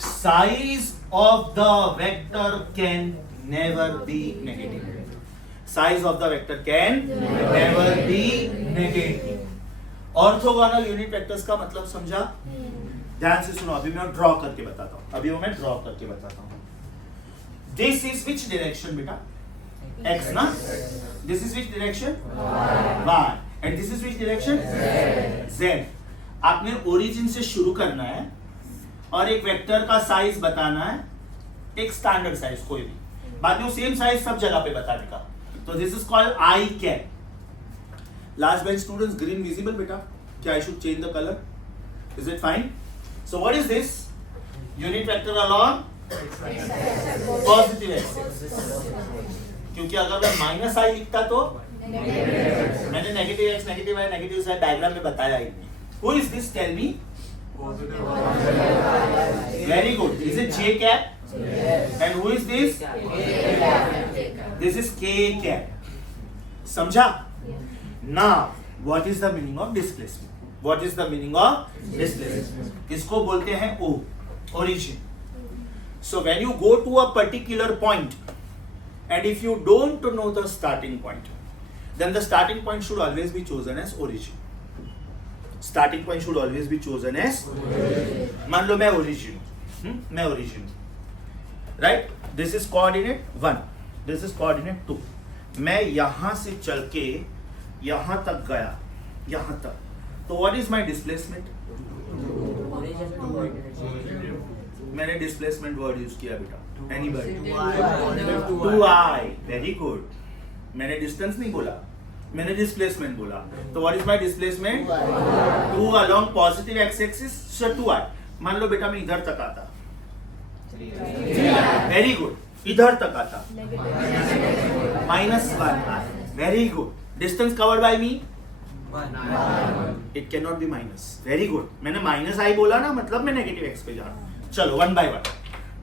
size of the vector can never be negative. Size of the vector can never be negative. Orthogonal unit vectors का मतलब समझा? ध्यान से सुनो, अभी मैं ड्रॉ करके बताता हूं। दिस इज विच डायरेक्शन बेटा? एक्स ना? This is which direction? Y. And this is which direction? Z. आपने ओरिजिन से शुरू करना है और एक वेक्टर का साइज बताना है, एक स्टैंडर्ड साइज कोई भी, बाद में सेम साइज सब जगह पे बताने का। तो this is called I cap. Last bench students, green visible बेटा? क्या I should change the colour? Is it fine? So what is this? Unit vector along positive axis. क्योंकि अगर मैं माइनस आई लिखता तो मैंने negative X, negative Y, negative Z diagram में बताया ही नहीं। Who is this? Tell me. Very good. Is it J cap? And who is this? This is K cap. समझा? Now, what is the meaning of displacement? What is the meaning of displacement? इसको बोलते हैं O, origin. So when you go to a particular point, and if you don't know the starting point, then the starting point should always be chosen as origin. Starting point should always be chosen as origin. मान लो मैं origin हूँ, मैं origin हूँ, right? This is coordinate 1, this is coordinate 2. मैं यहाँ से चल के यहाँ तक गया, यहाँ तक, तो what is my displacement? मैंने डिस्प्लेसमेंट वर्ड यूज किया बेटा, एनीबॉडी? 2i, very good. मैंने डिस्टेंस नहीं बोला, मैंने डिस्प्लेसमेंट बोला. तो what is my displacement? 2 along positive x axis, so 2i. मान लो बेटा मैं इधर तक आता, वेरी गुड. इधर तक आता, -1i, very good. Distance covered by me, it can not be minus. Very good. मैंने -i बोला ना, मतलब मैं नेगेटिव एक्स पे जा रहा हूँ. चलो 1 by 1.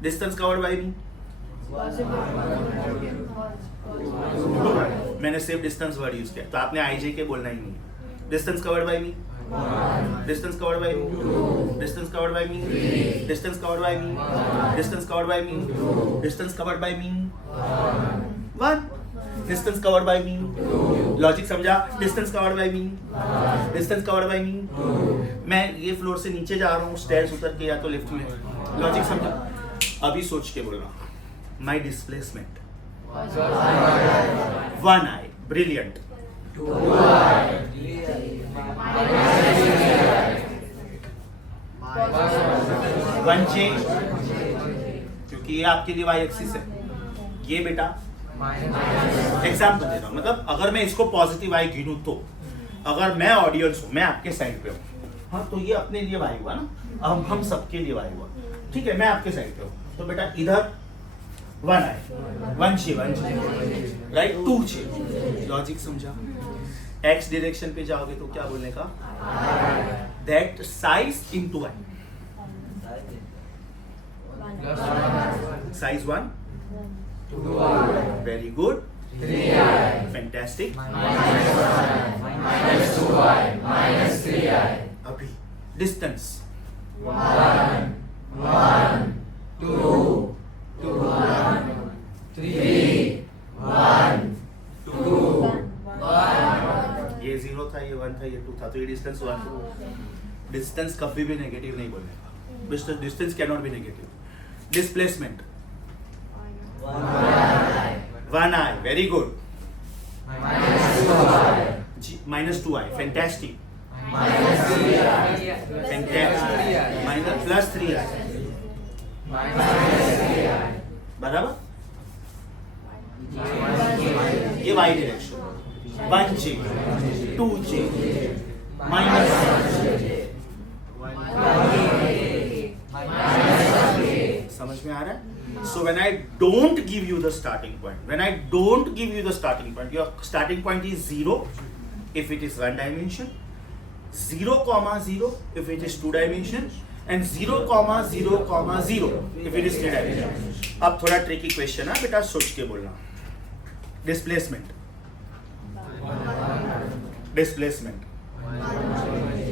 डिस्टेंस कवर्ड बाय मी, मैंने सिर्फ डिस्टेंस वर्ड यूज किया, तो आपने आई के बोलना ही नहीं. Distance covered by me, distance covered by me, distance covered by me, distance covered by me, distance covered by me, distance covered by me, 1. Distance covered by me. Logic समझा? Distance covered by me, distance covered by me. मैं ये floor से नीचे जा रहा हूँ, stairs उतर के या तो लिफ्ट में. लॉजिक समझा? अभी सोच के बोलना. My displacement 1i, brilliant. 1j, क्योंकि ये आपके लिए y एक्सिस है. ये बेटा एग्जाम्पल दे रहा हूँ, मतलब अगर मैं इसको पॉजिटिव y गिनूं तो, अगर मैं ऑडियंस हूँ, मैं आपके साइड पे हूँ, हाँ, तो ये अपने लिए y हुआ ना, अब हम सबके लिए y हुआ. ठीक है, मैं आपके साइड पे हूँ, तो बेटा इधर 1i, 1j, right, 2j. Logic समझा? x डायरेक्शन पे जाओगे तो क्या बोलने का? That size into i. Size 1, very good, 3i, fantastic. -2i, अभी डिस्टेंस 1, 2, 3, 1, 2, 1. ये 0 था, ये 1 था, ये 2 था, तो ये डिस्टेंस 1. डिस्टेंस कभी भी नेगेटिव नहीं बोलने का. Distance can not be negative. Displacement 1i, very good. -2i, fantastic. Fantastic. +3i, बराबर. ये y डायरेक्शन. 1j, 2j, समझ में आ रहा है? So when I don't give you the starting point, your starting point is 0 if it is 1 dimension, 0, 0 if it is 2 dimension, and 0, 0 if it is 3 dimension. अब थोड़ा tricky question है बेटा, सोच के बोलना. Displacement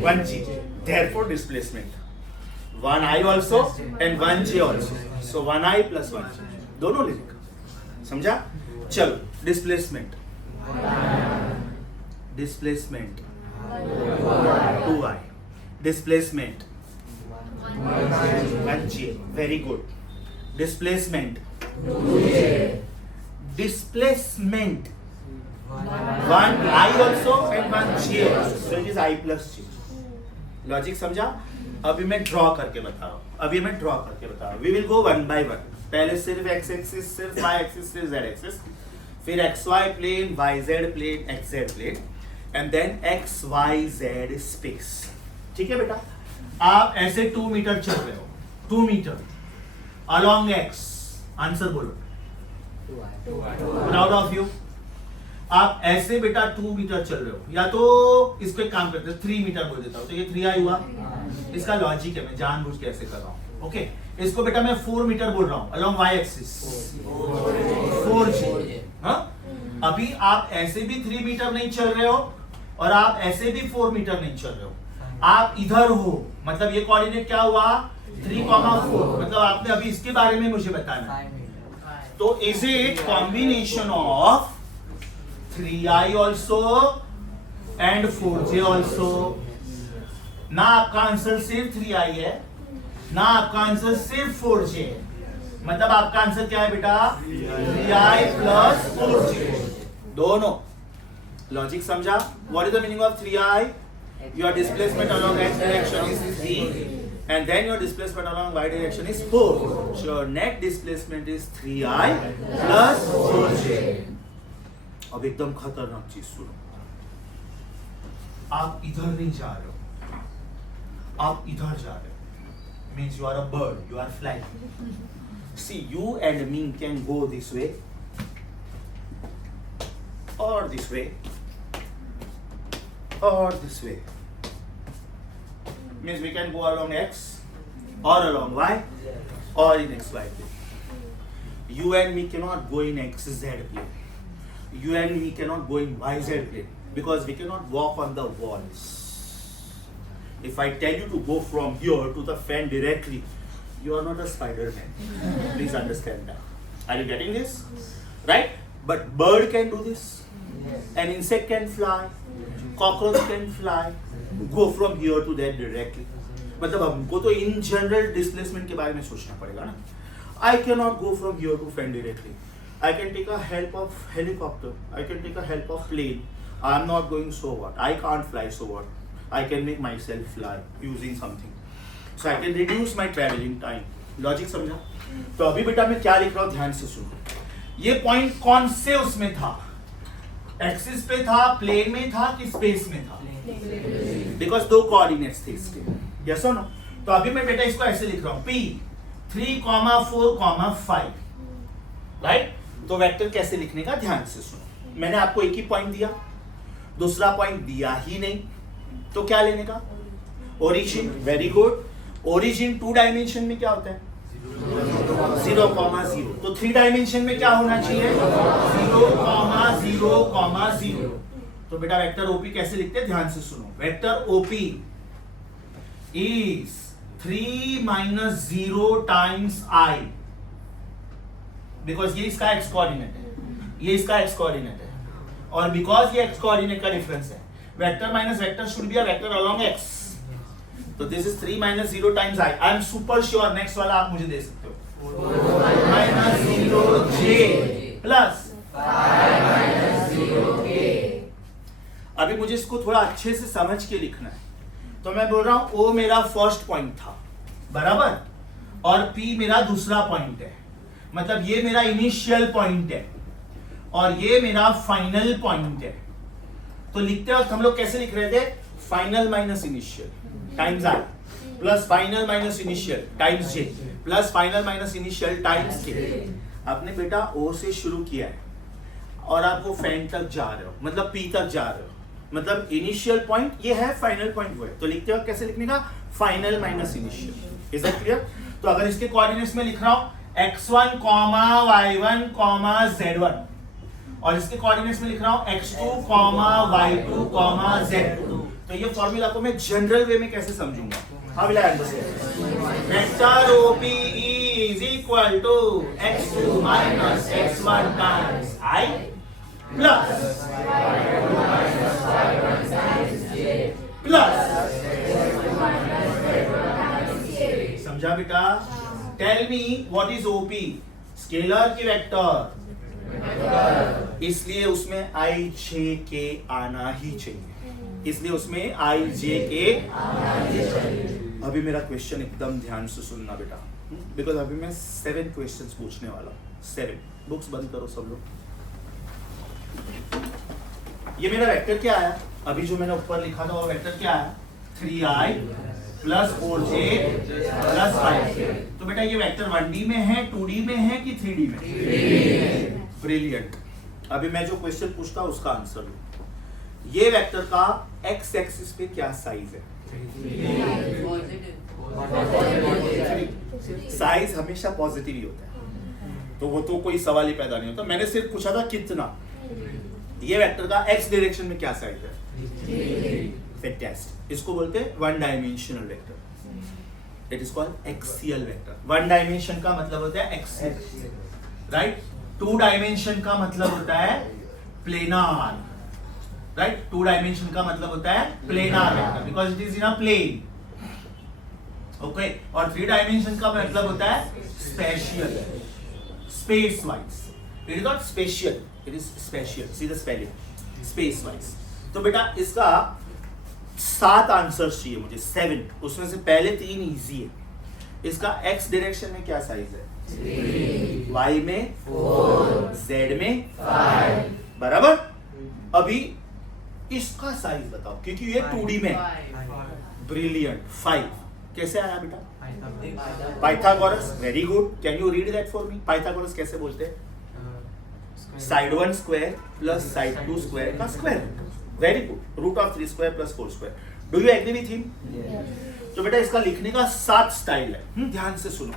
1g, therefore displacement 1i also and 1j also, so 1i plus 1j, दोनों लिख. समझा? चलो displacement 2i, displacement 1j, very good. Displacement 1i also and 1j also, so it is i plus j. Logic समझा? अभी मैं draw करके बता रहा हूँ. We will go 1 by 1. पहले सिर्फ x एक्सिस, सिर्फ y एक्सिस, सिर्फ z एक्सिस, फिर xy plane, yz plane, xz plane, and then xyz space. ठीक है बेटा? आप ऐसे 2 मीटर चल रहे हो, 2 मीटर अलोंग x. आंसर बोलो. Proud of you. आप ऐसे बेटा 2 मीटर चल रहे हो, या तो इसको एक काम करते हैं, 3 मीटर बोल देता हूं, तो ये 3i हुआ. इसका लॉजिक है, मैं जानबूझ के ऐसे कर रहा हूं. ओके, इसको बेटा मैं 4 मीटर बोल रहा हूं अलोंग y एक्सिस, 4j. हाँ, अभी आप ऐसे भी 3 मीटर नहीं चल रहे हो और आप ऐसे भी 4 मीटर नहीं चल रहे हो. आप इधर हो, मतलब ये कोऑर्डिनेट क्या हुआ? 3,4 मतलब आपने अभी इसके बारे में मुझे बताना है। तो is it combination of 3i also and 4j also? ना आपका आंसर सिर्फ 3i है, ना आपका आंसर सिर्फ 4j है, मतलब आपका आंसर क्या है बेटा? 3i प्लस 4j, दोनों। लॉजिक समझा? What is the meaning of 3i? Your displacement along x direction is 3 and then your displacement along y direction is 4, so your net displacement is 3i plus 4j. अब एकदम खतरनाक चीज सुनो, आप इधर नहीं जा रहे हो, आप इधर जा रहे हो, means you are a bird, you are flying. See, you and me can go this way or this way or this way. Means we can go along x or along y or in xy plane. You and me cannot go in xz plane. You and me cannot go in yz plane because we cannot walk on the walls. If I tell you to go from here to the fan directly, you are not a Spider-Man. Please understand that. Are you getting this? Right? But bird can do this. An insect can fly. Cockroach can fly. Go from here to there directly. मतलब हमको तो in general displacement के बारे में सोचना पड़ेगा ना. I cannot go from here to fan directly. I can take a help of helicopter. I can take a help of plane. I am not going, so what? I can't fly, so what? I can make myself fly using something. So I can reduce my traveling time. Logic समझा? तो अभी बेटा मैं क्या लिख रहा हूँ ध्यान से सुनो. ये पॉइंट कौन से उसमें था? एक्सिस पे था, प्लेन में था कि स्पेस में था? बिकॉज दो कोऑर्डिनेट्स थे इसके. यस और नो? तो अभी मैं बेटा इसको ऐसे लिख रहा हूं, P 3,4,5. राइट? तो वेक्टर कैसे लिखने का ध्यान से सुनो. मैंने आपको एक ही पॉइंट दिया, दूसरा पॉइंट दिया ही नहीं, तो क्या लेने का? Origin. Very good. Origin 2 dimension में क्या होता है? 0,0. तो 3 डायमेंशन में क्या होना चाहिए? 0,0,0. तो बेटा वेक्टर ओपी कैसे लिखते हैं ध्यान से सुनो. Vector OP is 3 minus 0 times I, because ये इसका x कोऑर्डिनेट है, ये इसका x कोऑर्डिनेट है, और बिकॉज ये x कोऑर्डिनेट का डिफरेंस है, vector minus vector should be a vector along x. तो this is 3 minus 0 times I. I am super sure next वाला आप मुझे दे सकते हो. Minus 0j plus 5 minus 0k. अभी मुझे इसको थोड़ा अच्छे से समझ के लिखना है. तो मैं बोल रहा हूं O मेरा फर्स्ट पॉइंट था, बराबर, और P मेरा दूसरा पॉइंट है, मतलब ये मेरा इनिशियल पॉइंट है और ये मेरा फाइनल पॉइंट है. तो लिखते वक्त हम लोग कैसे लिख रहे थे? Final minus initial times I plus final minus initial times J plus final minus initial times K. आपने बेटा O से शुरू किया है और आप वो फैन तक जा रहे हो, मतलब P तक जा रहे हो, मतलब इनिशियल पॉइंट ये है, फाइनल पॉइंट वो है. तो लिखते वक्त कैसे लिखने का? Final minus initial. Is that clear? तो अगर इसके कोऑर्डिनेट्स में लिख रहा हूं x1, y1, z1, और इसके कोऑर्डिनेट्स में लिख रहा हूं x2, y2, z2, तो ये फॉर्मूला को मैं जनरल वे में कैसे समझूंगा? How will I understand? Vector OP is equal to x2 minus x1 times I plus plus. समझा बेटा? Tell me what is OP? Scalar की वेक्टर, इसलिए उसमें IJK आना ही चाहिए, इसलिए उसमें IJK आना ही चाहिए. अभी मेरा क्वेश्चन एकदम ध्यान से सुनना बेटा, बिकॉज अभी मैं 7 क्वेश्चंस पूछने वाला हूं. 7. बुक्स बंद करो सब लोग. ये मेरा वेक्टर क्या आया? अभी जो मैंने ऊपर लिखा था वो वेक्टर क्या आया? 3i plus 4j plus 5k. तो बेटा ये वेक्टर 1D में है, 2D में है कि 3D में? 3D. ब्रिलियंट. अभी मैं जो क्वेश्चन पूछता हूं उसका आंसर दो. ये वेक्टर का x एक्सिस पे क्या साइज है? साइज हमेशा पॉजिटिव ही होता है, तो वो तो कोई सवाल ही पैदा नहीं होता. मैंने सिर्फ पूछा था कितना. ये वेक्टर का x डायरेक्शन में क्या साइज है? फैंटास्टिक. इसको बोलते हैं one dimensional vector. It is called axial vector. One dimension का मतलब होता है एक्सियल, राइट. टू डायमेंशन का मतलब होता है प्लेनार, राइट. टू डायमेंशन का मतलब होता है planar vector because it is in a plane. Okay. और थ्री डायमेंशन का मतलब होता है spatial, space wise. It is not spatial, it is spatial. See the spelling, space wise. तो बेटा इसका 7 आंसर्स चाहिए मुझे, 7. उसमें से पहले 3 इजी है. इसका x डायरेक्शन में क्या साइज है? 3, y में 4, z में 5. बराबर. अभी इसका साइज बताओ क्योंकि ये 2D में. ब्रिलियंट. 5 कैसे आया बेटा? Pythagoras. Very good. Can you read that for me? Pythagoras कैसे बोलते हैं? Side 1 square plus side 2 square का square. Very good. Root of 3 square plus 4 square. Do you agree with him? तो बेटा इसका लिखने का 7 स्टाइल है. ध्यान से सुनो.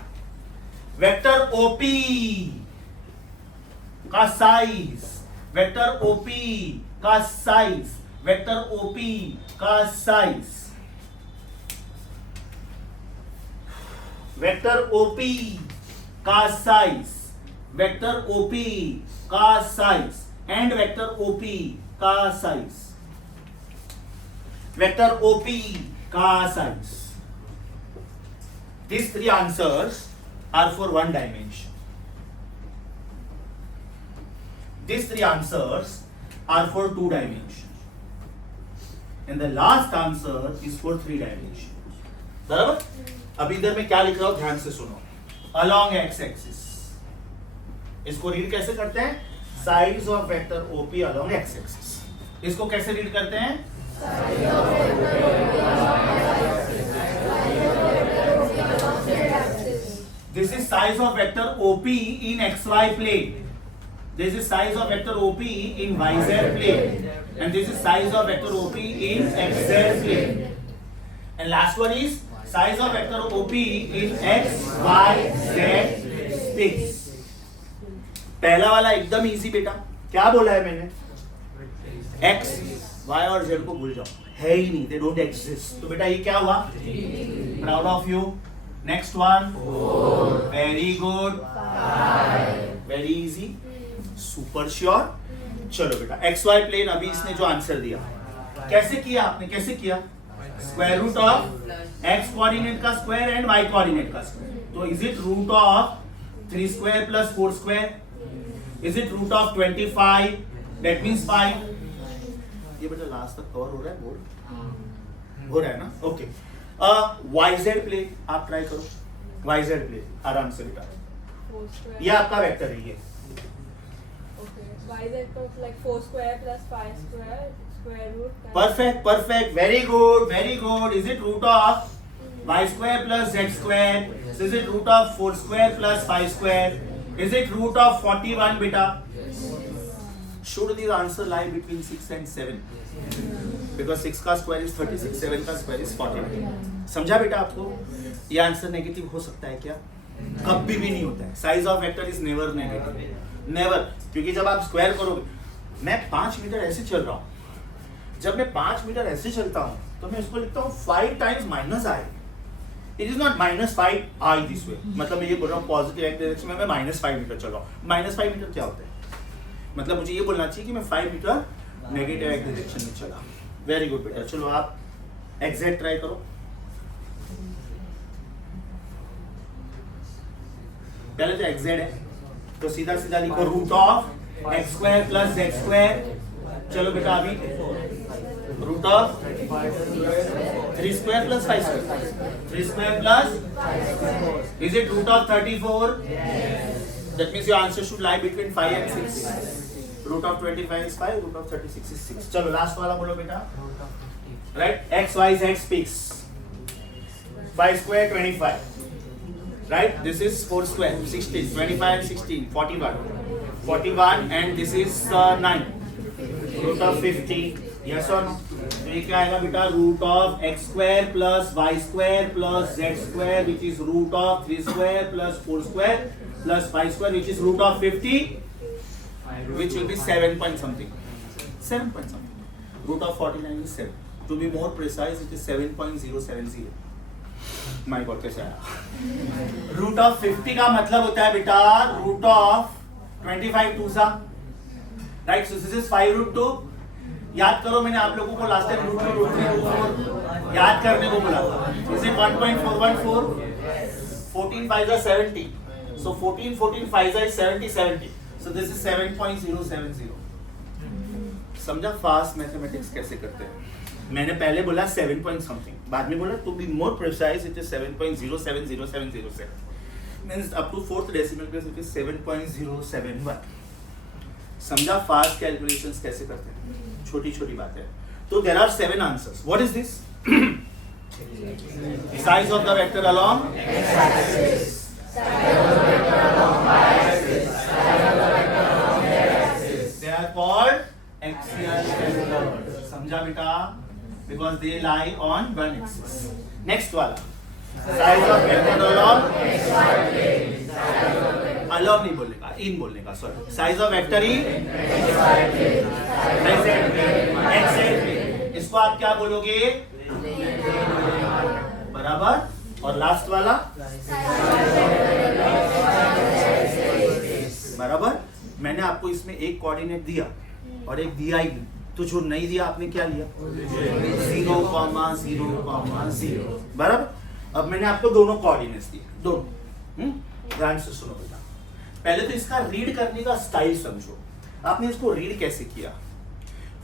वेक्टर ओपी का साइज, वेक्टर ओपी का साइज, वेक्टर ओपी का साइज, वेक्टर ओपी का साइज, वेक्टर ओपी का साइज एंड वेक्टर ओपी का साइज, वेक्टर ओपी का size. These 3 answers are for one dimension. These 3 answers are for 2 dimensions. And the last answer is for 3 dimensions. बराबर? अब इधर मैं क्या लिख रहा हूं ध्यान से सुनो. Along x axis. इसको रीड कैसे करते हैं? Sides of vector OP along x axis. इसको कैसे रीड करते हैं? This is size of vector OP in xy plane. This is size of vector OP in yz plane. And this is size of vector OP in xz plane. And last one is size of vector OP in x, y, z space. पहला वाला एकदम easy बेटा. क्या बोला है मैंने? x, y और z को भूल जाओ. है ही नहीं. They don't exist. तो बेटा ये क्या हुआ? Proud of you. Next one. 4. Very good. 5. Very easy. Super sure. चलो बेटा एक्स वाई प्लेन. अभी इसने जो आंसर दिया कैसे किया आपने? कैसे किया? Square root of X coordinate का स्क्वायर एंड वाई कोऑर्डिनेट का स्क्वायर. तो is it root of 3 square plus 4 square? Is it root of 25? That means 5. ये बेटा लास्ट तक कवर हो रहा है? बोर्ड हो रहा है ना? ओके. YZ प्लेन आप ट्राई करो. YZ प्लेन आराम से बेटा. ये आपका वेक्टर है. ये YZ को like 4 square plus 5 square square root. Perfect perfect. Very good very good. Is it root of y square plus z square? Is it root of 4 square plus 5 square? Is it root of 41 बेटा? Should this answer lie between 6 and 7? Because 6 का square is 36, 7 का square is 41. समझा बेटा आपको? ये answer negative हो सकता है क्या? कभी भी नहीं होता है. Size of vector is never negative. Never. क्योंकि जब आप स्क्वायर करोगे, मैं 5 मीटर ऐसे चल रहा हूँ. जब मैं 5 मीटर ऐसे चलता हूँ तो मैं इसको लिखता हूँ 5 times minus I. It is not minus 5 I this way. मतलब मैं ये बोल रहा हूँ पॉजिटिव एक्स डायरेक्शन में मैं -5 मीटर चल रहा हूँ. -5 मीटर क्या होता है? मतलब मुझे ये बोलना चाहिए कि मैं 5 मीटर नेगेटिव एक्स डायरेक्शन में चला. वेरी गुड बेटा. चलो आप एग्जैक्ट ट्राई करो. पहले तो एग्जैक्ट है तो सीधा सीधा लिखो root of x square plus z square. चलो बेटा अभी root of 3 square plus 5 square. 3 square plus is it root of 34? That means your answer should lie between 5 and 6. Root of 25 is 5. Root of 36 is 6. चलो last वाला बोलो बेटा. Right? X, Y, Z speaks. 5 square 25. Right? This is 4 square 16. 25 and 16 41. 41 and this is 9. Root of 50. Yes or no? तो ये क्या आएगा बेटा? Root of x square plus y square plus z square which is root of 3 square plus 4 square plus 5 square which is root of 50 which will be 7 point something. 7 point something. Root of 49 is 7. To be more precise, it is 7.070. My God कैसे आया? Root of 50 का मतलब होता है बेटा root of 25 टू सा, right? So this is 5 root 2. याद करो, मैंने आप लोगों को last time root 2 root 3 root 4 याद करने को बोला था. Is it 1.414? 14 5 are 70. So 14 14 5 are 70 70. So this is 7.070. समझा फास्ट मैथमेटिक्स कैसे करते हैं? मैंने पहले बोला 7 point something, बाद में बोला to be more precise it is 7.070707. Means up to 4th decimal place it is 7.071. समझा फास्ट कैलकुलेशंस कैसे करते हैं? छोटी छोटी बातें. तो there are 7 answers. What is this? Size of the vector along x-axis. They are called axial vectors. समझा बेटा? Because they lie on one axis. Next वाला. Size of vector along along नहीं बोलने का, in बोलने का. Sorry. Size of vector in x-axis. इसको आप क्या बोलोगे? बराबर. और लास्ट वाला बराबर. मैंने आपको इसमें एक कोऑर्डिनेट दिया और एक दिया ही नहीं, तो जो नहीं दिया आपने क्या लिया? 0,0,0. बराबर. अब मैंने आपको दोनों कोऑर्डिनेट्स दिए, दोनों. ध्यान से सुनो बेटा. पहले तो इसका रीड करने का स्टाइल समझो. आपने इसको रीड कैसे किया?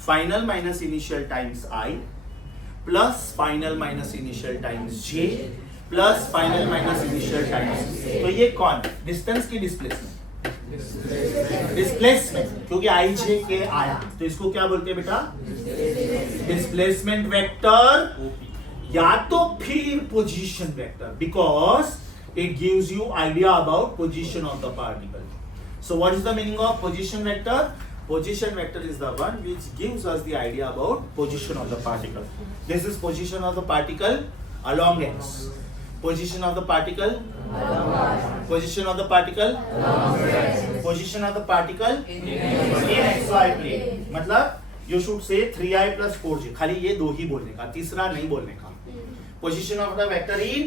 Final minus initial times I plus final minus initial times J plus final minus initial times. तो ये कौन? डिस्टेंस की डिस्प्लेसमेंट. डिस्प्लेसमेंट क्योंकि आई जे के आया, तो इसको क्या बोलते हैं बेटा? डिस्प्लेसमेंट वेक्टर या तो फिर position vector, because it gives you idea about position of the particle. So what is the meaning of position vector? Position vector is the one which gives us the idea about position of the particle. This is position of the particle along x. Position of the particle along y. Position of the particle along x. Position of the particle in xy plane. मतलब you should say 3i plus 4j. खाली ये दो ही बोलने का, तीसरा नहीं बोलने का. Position of the vector in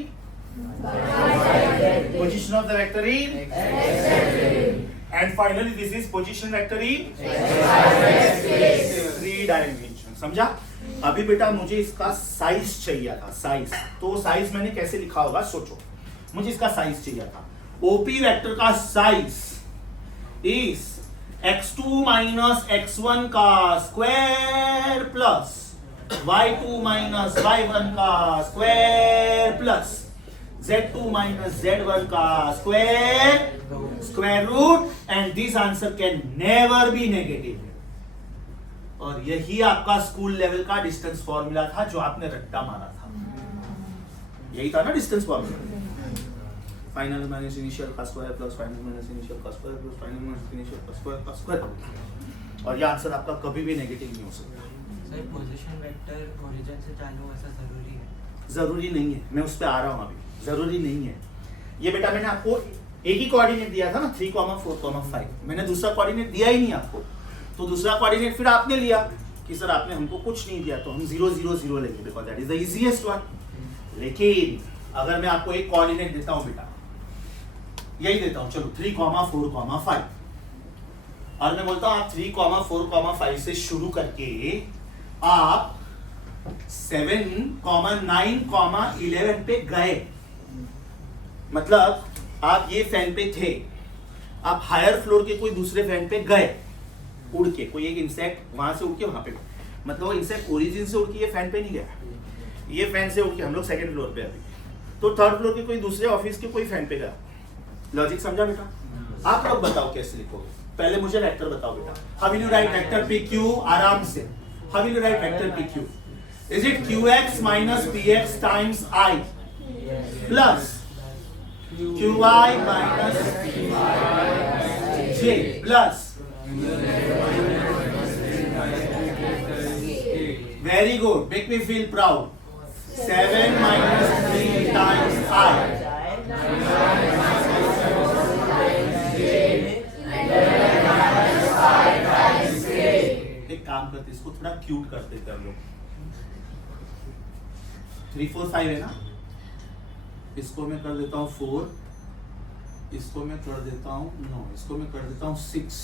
position of the vector in and finally this is position vector in 3 dimension. समझा? अभी बेटा मुझे इसका साइज चाहिए था. साइज, तो साइज मैंने कैसे लिखा होगा सोचो. मुझे इसका साइज चाहिए था. ओपी वेक्टर का size is x2 minus x1 का square plus y2 minus y1 का square plus Z2 minus Z1 का square root, and this answer can never be negative. और यही आपका स्कूल लेवल का डिस्टेंस फॉर्मूला था जो आपने रट्टा मारा था. यही था ना distance formula. Final minus initial का square plus final minus initial का square plus final minus initial का स्क्वायर. और ये आंसर आपका कभी भी नेगेटिव नहीं हो सकता. सर पोजीशन वेक्टर ओरिजिन से चालू ऐसा जरूरी है? जरूरी नहीं है, मैं उस पर आ रहा हूँ अभी. जरूरी नहीं है. ये बेटा मैंने आपको एक ही कोऑर्डिनेट दिया था ना, 3, 4, 5. मैंने दूसरा कोऑर्डिनेट दिया ही नहीं आपको, तो दूसरा कोऑर्डिनेट फिर आपने लिया कि सर आपने हमको कुछ नहीं दिया, तो हम 0 0 0 लेंगे because that is the easiest one. लेकिन अगर मैं आपको एक कोऑर्डिनेट देता हूं बेटा, यही देता हूं, चलो 3, 4, 5, और मैं बोलता हूं आप 3, 4, 5 से शुरू करके आप 7, 9, 11 पे गए. मतलब आप ये फैन पे थे, आप हायर फ्लोर के कोई दूसरे फैन पे गए उड़ के, कोई एक इंसेक्ट वहां से उड़ के वहां पे, मतलब वो इंसेक्ट ओरिजिन से उड़ के ये फैन पे नहीं गया, ये फैन से उड़ के हम लोग सेकंड फ्लोर पे अभी, तो थर्ड फ्लोर के कोई दूसरे ऑफिस के कोई फैन पे गया. लॉजिक समझा बेटा? आप लोग बताओ कैसे लिखोगे. पहले मुझे वेक्टर बताओ बेटा. How will you right vector P Q? आराम से. How will you right vector P Q? Is it qx minus px times I plus qy minus j plus very good, make me feel proud. 7 minus 3 times I एक काम करते, इसको थोड़ा cute करते थे हम लोग. 3, 4, 5 है ना, इसको मैं कर देता हूँ 4, इसको मैं कर देता हूँ 9, इसको मैं कर देता हूँ 6,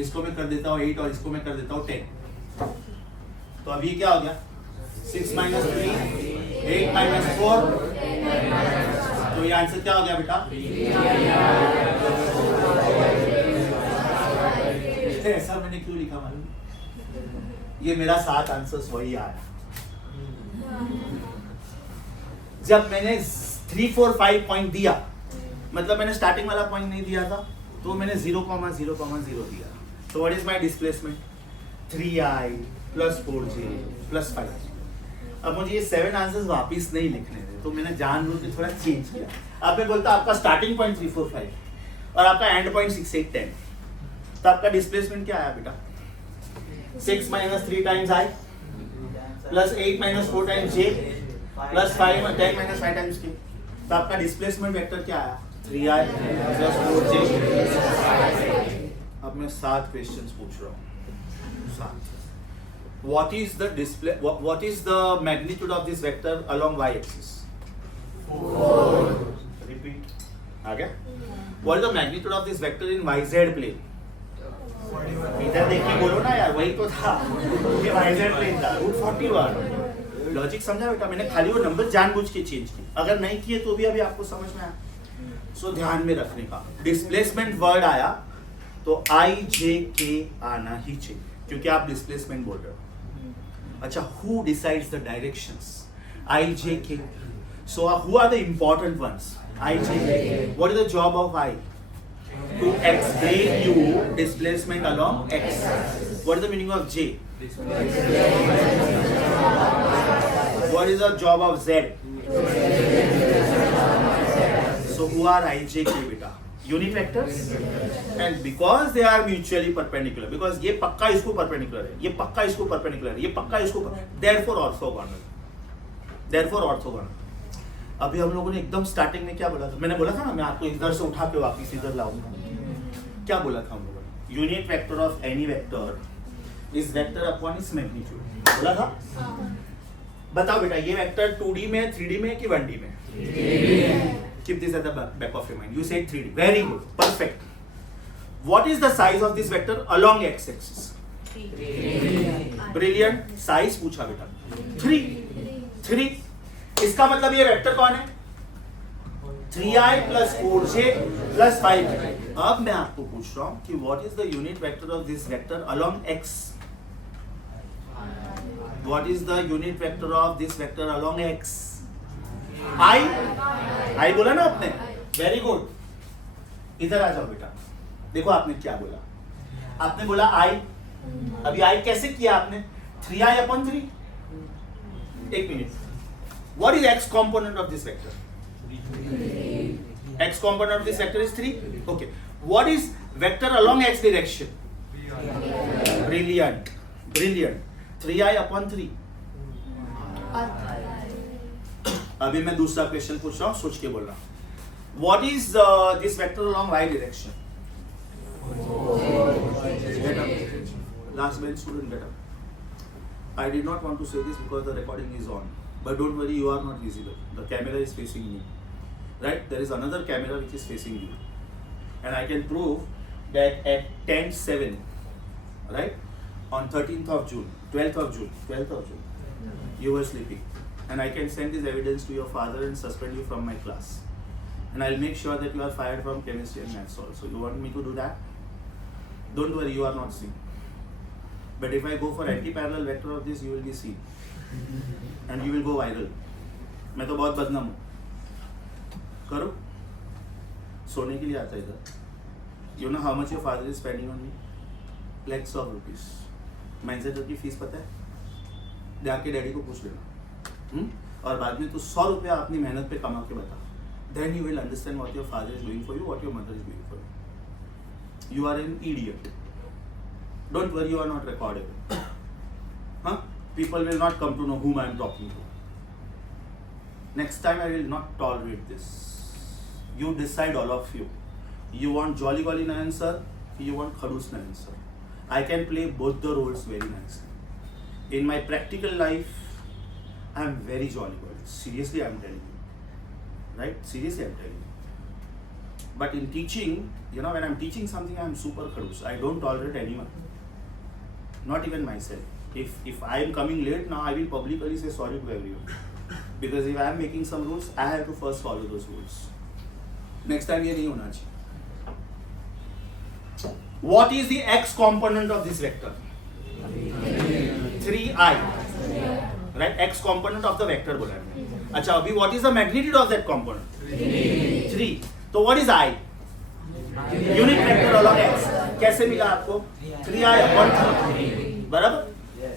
इसको मैं कर देता हूँ 8 और इसको मैं कर देता हूँ 10। तो अभी क्या हो गया? 6 माइनस 3, 8 माइनस 4, तो ये आंसर क्या हो गया बेटा? ऐसा मैंने क्यों लिखा मालूम? ये मेरा 7 आंसर्स वही आया। जब मैंने 3, 4, 5 पॉइंट दिया, मतलब मैंने स्टार्टिंग वाला पॉइंट नहीं दिया था, तो मैंने 0,0,0 दिया। तो what is my displacement? 3i plus 4j plus 5j। अब मुझे ये 7 आंसर्स वापिस नहीं लिखने थे, तो मैंने जानबूझ के थोड़ा चेंज किया। अब मैं बोलता आपका स्टार्टिंग पॉइंट 3, 4, 5 और आपका एंड पॉइंट 6, 8, 10, तो आपका डिस्प्लेसमेंट क्या आया बेटा? 6 minus 3 times i plus 8 minus 4 times j plus 5 10 minus 5 times k। तो आपका डिस्प्लेसमेंट वेक्टर क्या आया? 3i plus 4j। अब मैं 7 क्वेश्चंस पूछ रहा हूँ। 7। What is the display? What is the magnitude of this vector along y-axis? 4. Repeat. आ गया? What is the magnitude of this vector in yz plane? इधर देख के बोलो ना यार, वही तो था। ये yz plane था, √41। लॉजिक समझा बेटा? मैंने खाली वो नंबर जानबूझ के चेंज किए। अगर नहीं किए तो भी अभी आपको समझ में आया। सो ध्यान में रखने का, डिस्प्लेसमेंट वर्ड आया तो i j k आना ही चाहिए, क्योंकि आप डिस्प्लेसमेंट बोल रहे हो। अच्छा, who decides the directions? I, J, K. So who are the important ones? I, J, K. What is the job of I? To explain you displacement along X. What is the meaning of J? What is the job of Z? So who are I, J, K beta? Unit vectors, and because they are mutually perpendicular, because ये पक्का इसको perpendicular है, ये पक्का इसको perpendicular है, ये पक्का इसको therefore orthogonal। अभी हम लोगों ने एकदम स्टार्टिंग में क्या बोला था? मैंने बोला था ना, मैं आपको इधर से उठा के वापस इधर लाऊंगा। क्या बोला था हम लोगों ने? Unit vector of any vector is vector upon its magnitude. बोला था? बताओ बेटा, ये वेक्टर 2D में, 3D में कि 1D में? 3D में। Keep this at the back of your mind. You said 3D. Very good. Perfect. What is the size of this vector along x-axis? 3. Brilliant. Size पूछा बेटा। 3. इसका मतलब ये वेक्टर कौन है? 3i plus 4j plus 5j. अब मैं आपको पूछ रहा हूँ कि what is the unit vector of this vector along x? What is the unit vector of this vector along x? I बोला ना आपने? Very good. इधर आ जाओ बेटा, देखो आपने क्या बोला। आपने बोला I। अभी I कैसे किया आपने? 3i upon 3। एक minute. What is x component of this vector? 3. X component of this vector is 3. Okay. What is vector along x direction? Brilliant. 3i upon 3। अभी मैं दूसरा क्वेश्चन पूछ रहा हूँ, सोच के बोल रहा हूँ। What is this vector along y direction? Get up. Last bench student, get up. I did not want to say this because the recording is on, but don't worry, you are not visible. The camera is facing me, right? There is another camera which is facing you, and I can prove that at 10:07, right, on 13th of June, 12th of June, you were sleeping. And I can send this evidence to your father and suspend you from my class. And I'll make sure that you are fired from chemistry and maths also. You want me to do that? Don't worry, you are not seen. But if I go for anti-parallel vector of this, you will be seen. And you will go viral. मैं तो बहुत बदनाम हूँ। करो। सोने के लिए आता है इधर। You know how much your father is spending on me? Lakhs of rupees. मैंसेटर की फीस पता है? जाके डैडी को पूछ लेना। और बाद में तो 100 रुपया अपनी मेहनत पे कमा के बता। Then you will understand what your father is doing for you, what your mother is doing for you. You are an idiot. Don't worry, you are not recordable. Huh? People will not come to know whom I am talking to. Next time I will not tolerate this. You decide, all of you. You want Jolly Golly Nayan sir, you want Khadus Nayan sir. I can play both the roles very nicely. In my practical life, I am very jolly golly. Seriously, I am telling you. right? Seriously, I'm telling you. But in teaching, you know, when I'm teaching something, I'm super khadus. I don't tolerate anyone, not even myself. If I am coming late now, I will publicly say sorry to everyone, because if I am making some rules, I have to first follow those rules. Next time ये नहीं होना चाहिए. What is the x component of this vector? 3i. Right? X component of the vector बोला है. अच्छा, अभी what is the magnitude of that component? 3. तो what is i? Unit vector along x. कैसे मिला आपको? 3i upon 3. बराबर?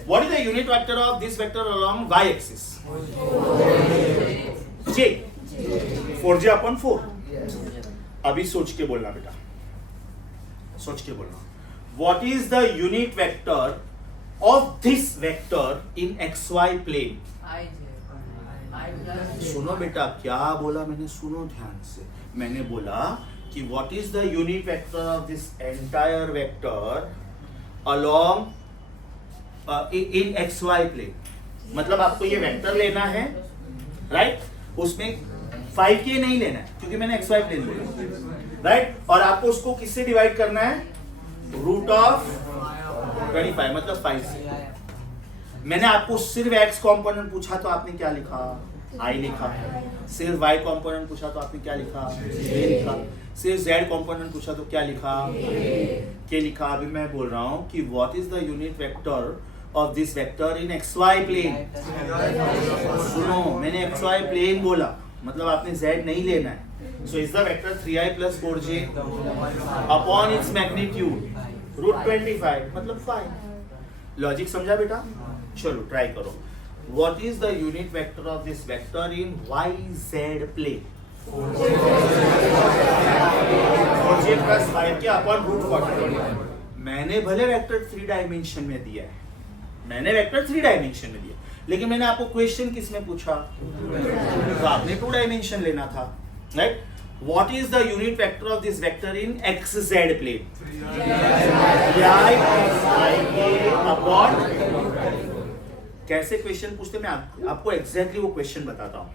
What is the unit vector of this vector along y axis? j. 4j upon 4. अभी सोच के बोलना बेटा, सोच के बोलना. What is the unit vector of this vector in xy plane? सुनो बेटा, क्या बोला मैंने, सुनो ध्यान से. मैंने बोला कि what is the unit vector of this entire vector along in xy plane. मतलब आपको ये वेक्टर लेना है, राइट? उसमें 5k नहीं लेना है क्योंकि मैंने xy प्लेन बोला, राइट? और आपको उसको किससे डिवाइड करना है? रूट ऑफ 25 मतलब 5 से. मैंने आपको सिर्फ x कंपोनेंट पूछा तो आपने क्या लिखा? I लिखा. सिर्फ y कंपोनेंट पूछा तो आपने क्या लिखा? J लिखा. सिर्फ z कंपोनेंट पूछा तो क्या लिखा? K लिखा. अभी मैं बोल रहा हूँ कि what is the unit vector of this vector in xy plane? सुनो, मैंने xy plane बोला, मतलब आपने z नहीं लेना है. So is the vector 3i plus 4j upon its magnitude root 25 मतलब 5. लॉजिक समझा बेटा? चलो ट्राई करो. What is the unit vector of this vector in yz plane? 4j plus 5 upon root 40. मैंने भले वेक्टर 3 डायमेंशन में दिया है, मैंने वेक्टर 3 डायमेंशन में दिया, लेकिन मैंने आपको क्वेश्चन किस में पूछा? तो आपने 2 डायमेंशन लेना था, right? What is the unit vector of this vector in xz plane? 3i upon. कैसे क्वेश्चन पूछते, मैं आपको एग्जैक्टली वो क्वेश्चन बताता हूँ.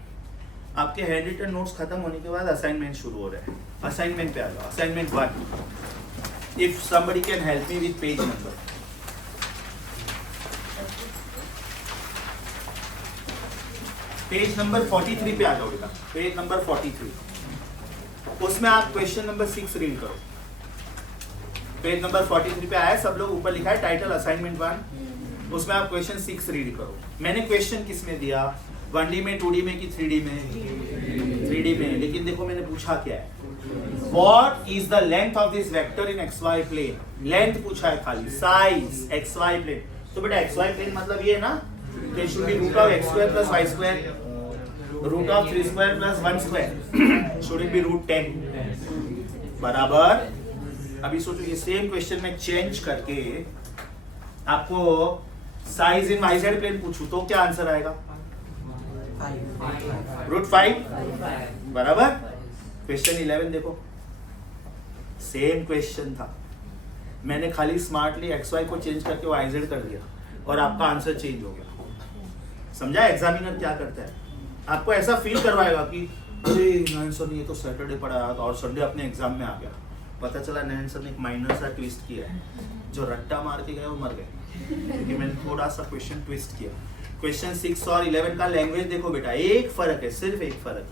आपके हैंड रिटन नोट्स खत्म होने के बाद असाइनमेंट शुरू हो रहा है. असाइनमेंट पे आ जाओ. Assignment 1. If somebody can help me with page number. Page number 43 पे आ जाओ बेटा. Page number 43. उसमें आप क्वेश्चन नंबर 6 रीड करो. पेज नंबर 43 पे आया, सब लोग ऊपर लिखा है टाइटल असाइनमेंट 1. उसमें आप क्वेश्चन 6 रीड करो. मैंने क्वेश्चन किस में दिया? 1D में, 2D में कि 3D में? 3D में. लेकिन देखो मैंने पूछा क्या है? What is the length of this vector in xy plane? Length पूछा है खाली. Size xy plane. तो बेटा xy plane मतलब ये ना, it should be root of x square plus y square, root of 3 square plus 1 square. should it be root 10? बराबर. अभी सोचो ये सेम क्वेश्चन में चेंज करके आपको साइज इन yz प्लेन पूछूं तो क्या आंसर आएगा? रूट 5. बराबर. क्वेश्चन 11 देखो, सेम क्वेश्चन था, मैंने खाली स्मार्टली xy को चेंज करके yz कर दिया और आपका आंसर चेंज हो गया. समझा एग्जामिनर क्या करता है? आपको ऐसा फील करवाएगा कि अरे नयन सर ने ये तो सैटरडे पढ़ाया था और संडे अपने एग्जाम में आ गया. पता चला नयन सर ने एक माइनर सा ट्विस्ट किया है. जो रट्टा मार के गए वो मर गए क्योंकि मैंने थोड़ा सा क्वेश्चन ट्विस्ट किया. क्वेश्चन 6 और 11 का लैंग्वेज देखो बेटा, एक फर्क है, सिर्फ एक फर्क.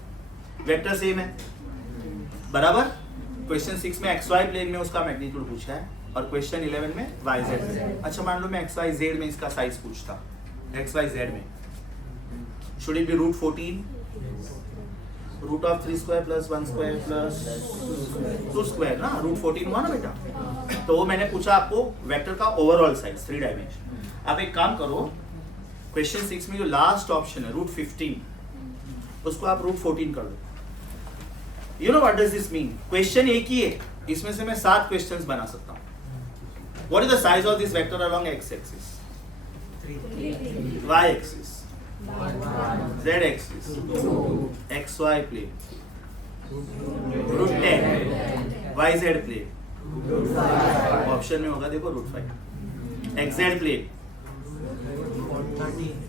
वेक्टर सेम है, बराबर. क्वेश्चन 6 में xy प्लेन में उसका मैग्नीट्यूड पूछा है और क्वेश्चन 11 में yz. अच्छा मान लो मैं xyz में इसका साइज पूछता, xyz में should it be root 14? Root of 3 square plus 1 square plus 2 square ना, रूट 14 हुआ ना बेटा. तो वो मैंने पूछा आपको वेक्टर का ओवरऑल साइज 3 डायमेंशन. आप एक काम करो, क्वेश्चन 6 में जो लास्ट ऑप्शन है रूट 15, उसको आप रूट 14 कर दो. You know what does this mean? Question एक ही है, इसमें से मैं 7 क्वेश्चंस बना सकता हूँ. What is the size of this vector along x axis, y axis, z axis, xy plane, root 10, yz plane, option में होगा देखो रूट 5, xz प्लेन,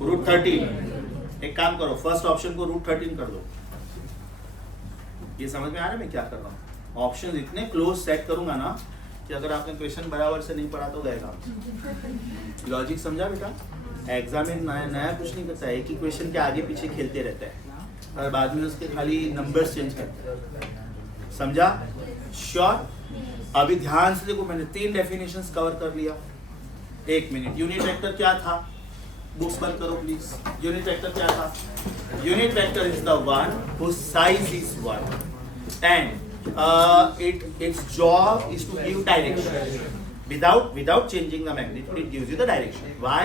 रूट 13. एक काम करो, फर्स्ट ऑप्शन को रूट 13 कर दो, ये समझ में आ रहा है मैं क्या कर रहा हूँ? ऑप्शन इतने क्लोज सेट करूंगा ना कि अगर आपने क्वेश्चन बराबर से नहीं पढ़ा तो गए काम। लॉजिक समझा बेटा? एग्जाम में नया कुछ नहीं करता है, एक ही क्वेश्चन के आगे पीछे खेलते रहता है और बाद में उसके खाली नंबर्स चेंज करते हैं। समझा? श्योर? अभी ध्यान से देखो, मैंने 3 डेफिनेशंस कवर कर लिया। 1 मिनट, यूनिट वेक्टर क्या था? बुक्स बंद करो प्लीज। यूनिट वेक्टर क्या था? Unit vector is the one whose size is 1 and its job is to give direction without changing the magnitude. It gives you the direction. Why?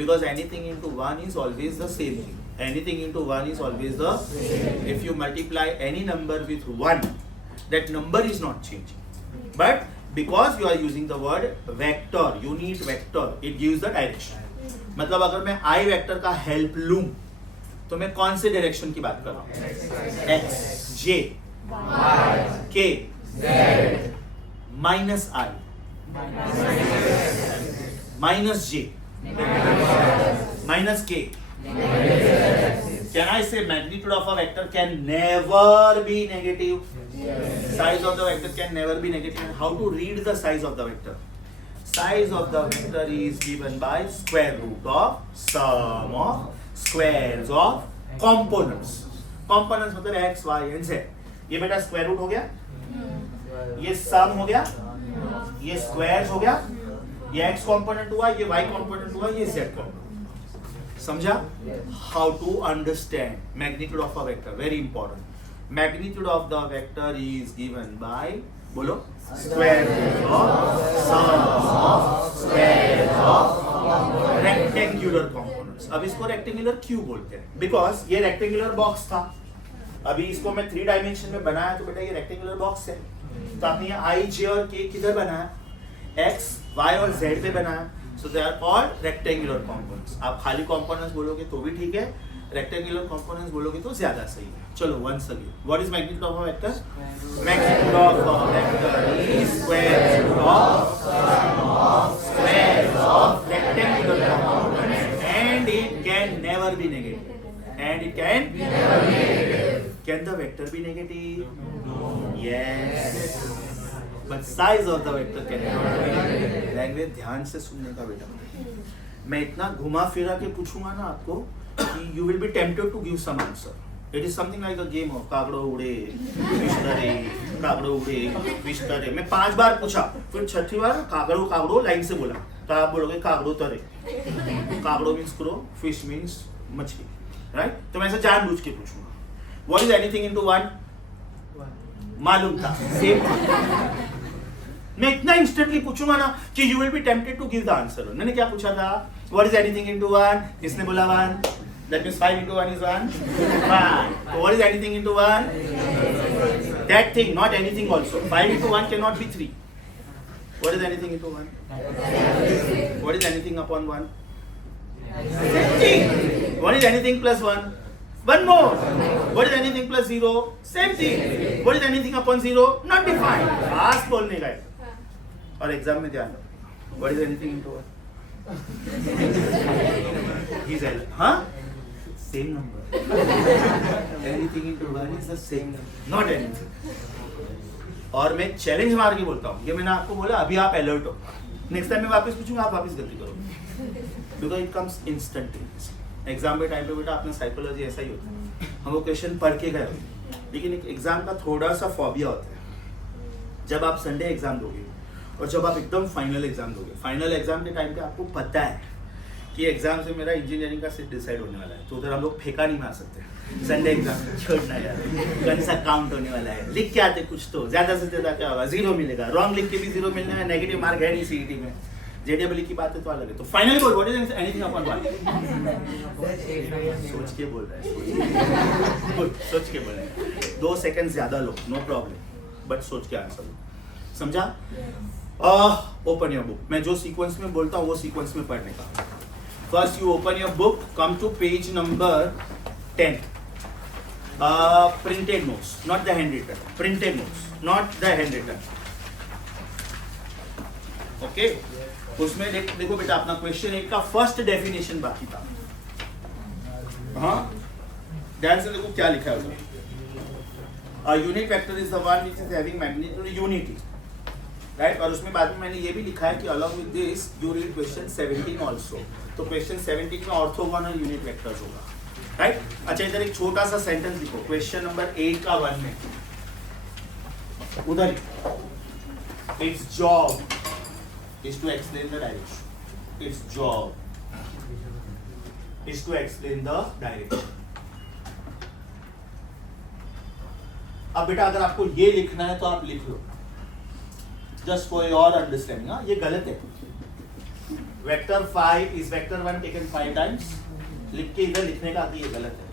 Because anything into 1 is always the same thing. Anything into 1 is always the same. If you multiply any number with 1, that number is not changing. But because you are using the word vector, unit vector, it gives the direction. मतलब अगर मैं I vector का help लूं तो मैं कौन से direction की बात कर रहा हूं? X, J, K, minus I, minus J, minus K. Can I say magnitude of a vector can never be negative? Size of the vector can never be negative. And how to read the size of the vector? Size of the vector is given by square root of sum of squares of components. Components मतलब x, y and z. ये बेटा square root हो गया, ये सम हो गया, ये squares हो गया, ये x कंपोनेंट हुआ, ये y कंपोनेंट हुआ, ये z कंपोनेंट. समझा? How to understand magnitude of a vector? Very important. Magnitude of the vector is given by, बोलो, square root of sum of squares of rectangular components. अब इसको rectangular क्यों बोलते हैं? Because ये rectangular box था. अभी इसको मैं 3 डायमेंशन में बनाया तो बेटा ये rectangular box है. तो आपने ये I, J और K किधर बनाया? X, Y और Z पे बनाया. So they are called rectangular components. आप खाली components बोलोगे तो भी ठीक है, rectangular components बोलोगे तो ज्यादा सही है. चलो once again, what is magnitude of a vector? Magnitude of a vector is square root of sum of squares of rectangular components, and it can never be negative. And it can never be negative. Can the vector be negative? No. Yes. But size of the vector can never be negative. Language ध्यान से सुनने का बेटा. मैं इतना घुमा फिरा के पूछूंगा ना आपको कि you will be tempted to give some answer. It is something like a game of कागड़ो उड़े, फिश तरे, कागड़ो उड़े, फिश तरे. मैं 5 बार पूछा, फिर 6थी बार कागड़ो कागड़ो लाइन से बोला, तो आप बोलोगे कागड़ो तरे. कागड़ो means क्रो, fish means मछली, right? तो मैं ऐसे जानबूझ के पूछूंगा. What is anything into 1? मालूम था, same. मैं इतना इंस्टेंटली पूछूंगा ना कि you will be tempted to give the answer. मैंने क्या पूछा था? What is anything into 1? किसने बोला 1? That means 5 into 1 is 1. 5. So what is anything into 1? That thing, not anything also. 5 into 1 cannot be 3. What is anything into 1? What is anything upon 1? Same thing. What is anything plus 1? One more. What is anything plus 0? Same thing. What is anything upon 0? Not defined. Fast बोलने का है. और exam में ध्यान रखो. What is anything into 1? He's L. हाँ? Same number. Anything into 1 is the same number. Not anything. और मैं चैलेंज मार के बोलता हूँ. ये मैंने आपको बोला, अभी आप अलर्ट हो. नेक्स्ट टाइम मैं वापस पूछूंगा, आप वापस गलती करोगे. Because it comes instantaneously. Exam के टाइम पे बेटा अपना साइकोलॉजी ऐसा ही होता है. हम वो क्वेश्चन पढ़ के गए, लेकिन एक एग्जाम का थोड़ा सा फोबिया होता है. जब आप संडे एग्जाम दोगे और जब आप एकदम फाइनल एग्जाम दोगे, फाइनल एग्जाम के टाइम पे आपको पता है कि एग्जाम से मेरा इंजीनियरिंग का सीट डिसाइड होने वाला है, तो उधर हम लोग फेंका नहीं मार सकते. संडे एग्जाम छोड़ना यार, कौन सा काउंट होने वाला है, लिख के आते कुछ तो ज्यादा से ज्यादा क्या होगा, 0 मिलेगा. रॉन्ग लिख के भी 0 मिलने में, नेगेटिव मार्क है नहीं सीईटी में. जेडब्ल्यू की बात है तो अलग है. तो फाइनली बोल, व्हाट इज एनीथिंग अपॉन 1? सोच के बोल रहा है. गुड, सोच के बोल रहा है. 2 सेकंड ज्यादा लो, नो प्रॉब्लम, बट सोच के आंसर लो. समझा? Open your book. मैं जो सीक्वेंस में बोलता हूँ वो सीक्वेंस में पढ़ने का. First you open your book, come to page number 10. Printed notes, not the handwritten. Printed notes, not the handwritten. Okay? उसमें देखो बेटा, अपना क्वेश्चन 1 का फर्स्ट डेफिनेशन बाकी था. हाँ, ध्यान से देखो क्या लिखा है उसमें. A unit vector is the one which is having magnitude unity, right? और उसमें बाद में मैंने ये भी लिखा है कि along with this you read question 17 also. तो question 17 में orthogonal unit vectors होगा, right? अच्छा इधर एक छोटा सा सेंटेंस लिखो क्वेश्चन नंबर 8 का 1 में, उधर its job is to explain the direction. Its job is to explain the direction. अब बेटा अगर आपको ये लिखना है तो आप लिख लो, जस्ट फॉर योर अंडरस्टैंडिंग. हाँ, ये गलत है. Vector 5 is vector 1 taken 5 times लिख के इधर लिखने का ये गलत है,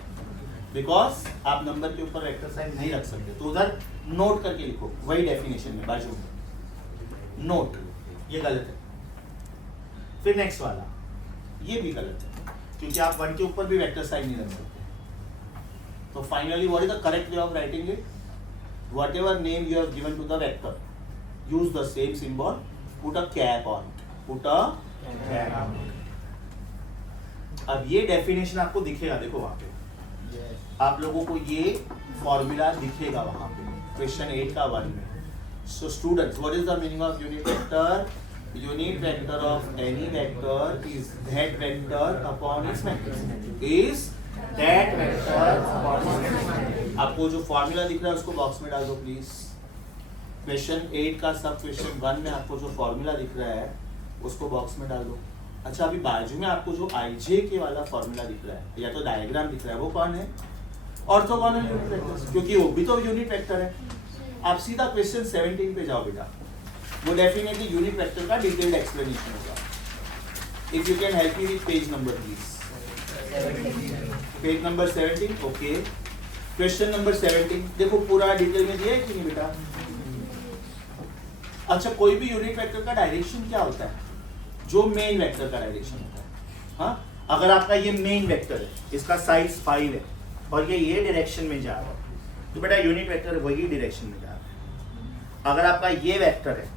बिकॉज आप नंबर के ऊपर वेक्टर साइन नहीं रख सकते. तो उधर नोट करके लिखो, वही डेफिनेशन में बाजू में नोट. ये गलत है. फिर नेक्स्ट वाला, ये भी गलत है क्योंकि आप 1 के ऊपर भी वेक्टर साइन नहीं रख सकते. तो finally what is the correct way of writing it? Whatever name you have given to the vector, use the same symbol, put a cap on it. Put a cap on it. अब ये definition आपको दिखेगा, देखो वहां पे आप लोगों को ये फॉर्मूला दिखेगा वहां पे क्वेश्चन 8 का 1 में. So students, what is the meaning of unit vector? Unit vector of any vector is that vector upon its magnitude. Is that vector upon its magnitude. आपको जो फॉर्मूला दिख रहा है उसको बॉक्स में डाल दो प्लीज. क्वेश्चन 8 का सब क्वेश्चन 1 में आपको जो फॉर्मूला दिख रहा है उसको बॉक्स में डाल दो. अच्छा, अभी बाजू में आपको जो आईजे के वाला फॉर्मूला दिख रहा है या तो डायग्राम दिख रहा है, वो कौन है? ऑर्थोगोनल यूनिट वेक्टर, क्योंकि वो भी तो यूनिट वेक्टर है. आप सीधा क्वेश्चन 17 पे जाओ बेटा, वो डेफिनेटली यूनिट वेक्टर का डिटेल्ड एक्सप्लेनेशन होगा. If you can help me with page number please. Page number 17. Okay, question number 17 देखो, पूरा डिटेल में दिया है कि नहीं बेटा? अच्छा, कोई भी यूनिट वेक्टर का डायरेक्शन क्या होता है? जो मेन वेक्टर का डायरेक्शन होता है. हाँ, अगर आपका ये मेन वेक्टर है, इसका साइज 5 है और ये डायरेक्शन में जा रहा है, तो बेटा यूनिट वेक्टर वही डायरेक्शन में जा रहा है. अगर आपका ये वेक्टर है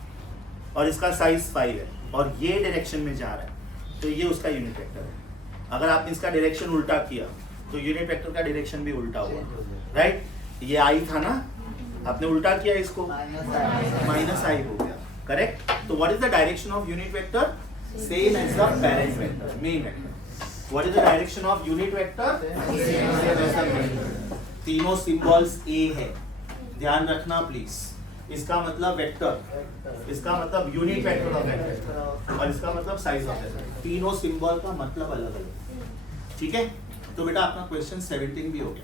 और इसका साइज 5 है और ये डायरेक्शन में जा रहा है, तो ये उसका यूनिट वेक्टर है. अगर आपने इसका डायरेक्शन उल्टा किया तो यूनिट वेक्टर का डायरेक्शन भी उल्टा हुआ, राइट? ये आई था ना, आपने उल्टा किया इसको, माइनस आई हो गया, करेक्ट? तो what is the direction of unit vector? Same as the parent vector, main vector. What is the direction of unit vector? Same as the main. तीनों सिंबल्स ए है, ध्यान रखना प्लीज. इसका मतलब वेक्टर, इसका मतलब यूनिट वेक्टर ऑफ वेक्टर, और इसका मतलब साइज ऑफ वेक्टर. तीनों सिंबल का मतलब अलग अलग. ठीक है, तो बेटा अपना क्वेश्चन 17 भी हो गया.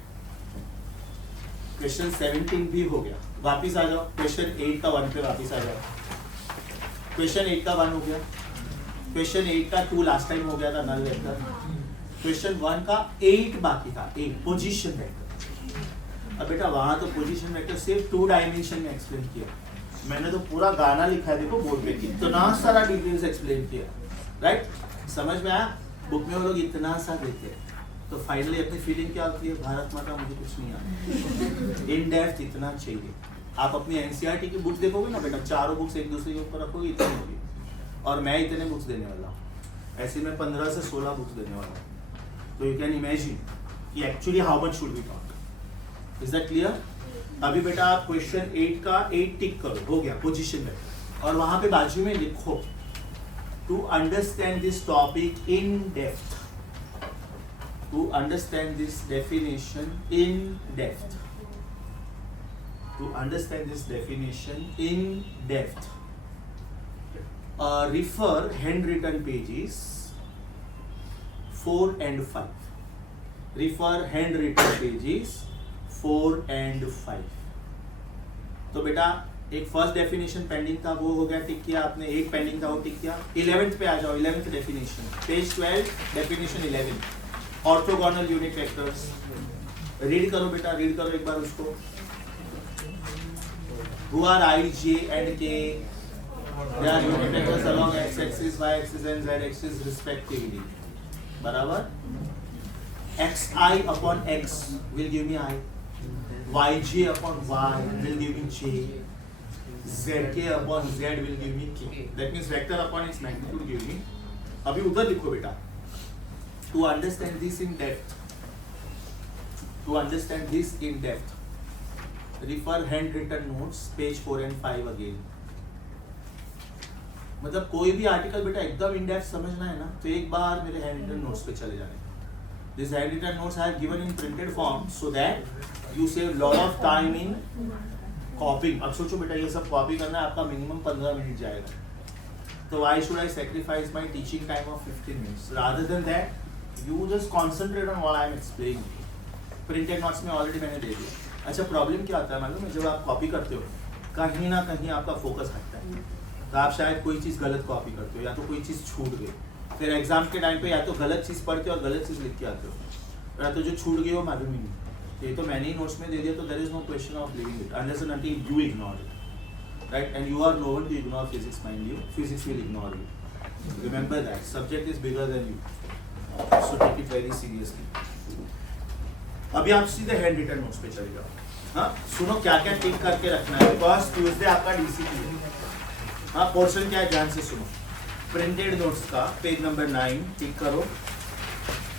क्वेश्चन 17 भी हो गया. वापिस आ जाओ क्वेश्चन 8 का 1 पे वापिस आ जाओ. क्वेश्चन 8 का 1 हो गया. क्वेश्चन 8 का 2 लास्ट टाइम हो गया था, नल वेक्टर. क्वेश्चन 1 का 8 बाकी था, 8 पोजीशन वेक्टर. अब बेटा वहां तो पोजीशन वेक्टर सिर्फ 2 डायमेंशन में एक्सप्लेन किया. मैंने तो पूरा गाना लिखा है, देखो बोर्ड पे इतना सारा डिटेल्स एक्सप्लेन किया, राइट? समझ में आया? बुक में वो लोग इतना सा देते हैं, तो फाइनली अपनी फीलिंग क्या होती है? भारत माता मुझे कुछ नहीं आता. इन डेप्थ इतना चाहिए. आप अपनी एनसीईआरटी की बुक देखोगे ना बेटा, चारों बुक्स एक दूसरे के ऊपर रखोगे, इतनी होगी. और मैं इतने बुक्स देने वाला हूँ, ऐसे में 15 से 16 बुक्स देने वाला हूँ. तो यू कैन इमेजिन कि actually how much should be taught. Is that clear? अभी बेटा आप क्वेश्चन 8 का 8 टिक करो, हो गया पोजीशन में, और वहां पे बाजू में लिखो to understand this topic in depth. To understand this definition in depth. To understand this definition in depth, refer handwritten pages 4 and 5. Refer handwritten pages 4 and 5. तो बेटा एक फर्स्ट डेफिनेशन पेंडिंग था, वो हो गया, टिक किया आपने. एक पेंडिंग था, वो टिक किया. 11th पे आ जाओ, 11th definition, page 12, definition 11, orthogonal unit vectors. Read करो बेटा, रीड करो एक बार उसको. Who are I, J and K? They are unit vectors along x axis, y axis and z axis respectively. बराबर? xi upon x will give me I. yj upon y will give me j. zk upon z will give me k. That means vector upon its magnitude give me. अभी उधर लिखो बेटा. To understand this in depth. To understand this in depth. refer handwritten notes page 4 and 5 again. मतलब कोई भी article बेटा एकदम in depth समझना है ना तो एक बार मेरे हैंड रिटन नोट्स पे चले जाने. This hand written notes I have given in printed form so that you save lot of time in copying. अब सोचो बेटा ये सब कॉपी करना है आपका मिनिमम 15 मिनट जाएगा. तो why should I sacrifice my teaching time of 15 minutes rather than that you just concentrate on what I am explaining. Printed notes में ऑलरेडी मैंने दे दिया. अच्छा प्रॉब्लम क्या आता है मालूम है जब आप कॉपी करते हो कहीं ना कहीं आपका फोकस हटता है. तो आप शायद कोई चीज़ गलत कॉपी करते हो या तो कोई चीज़ छूट गई. फिर एग्जाम के टाइम पे या तो गलत चीज़ पढ़ते हो और गलत चीज़ लिख के आते हो या तो जो छूट गई हो मालूम ही नहीं. ये तो मैंने ही नोट्स में दे दिया तो there is no question of leaving it unless and until you ignore it. Right and you are no one to ignore physics mind you. Physics will ignore you. Remember that subject is bigger than you. So take it very seriously. अभी आप सीधे hand written notes पे चले जाओ. हाँ सुनो क्या क्या टिक करके रखना है बिकॉज ट्यूसडे आपका डीसीपी है. हाँ पोर्शन क्या है ध्यान से सुनो. प्रिंटेड नोट्स का पेज नंबर 9 टिक करो.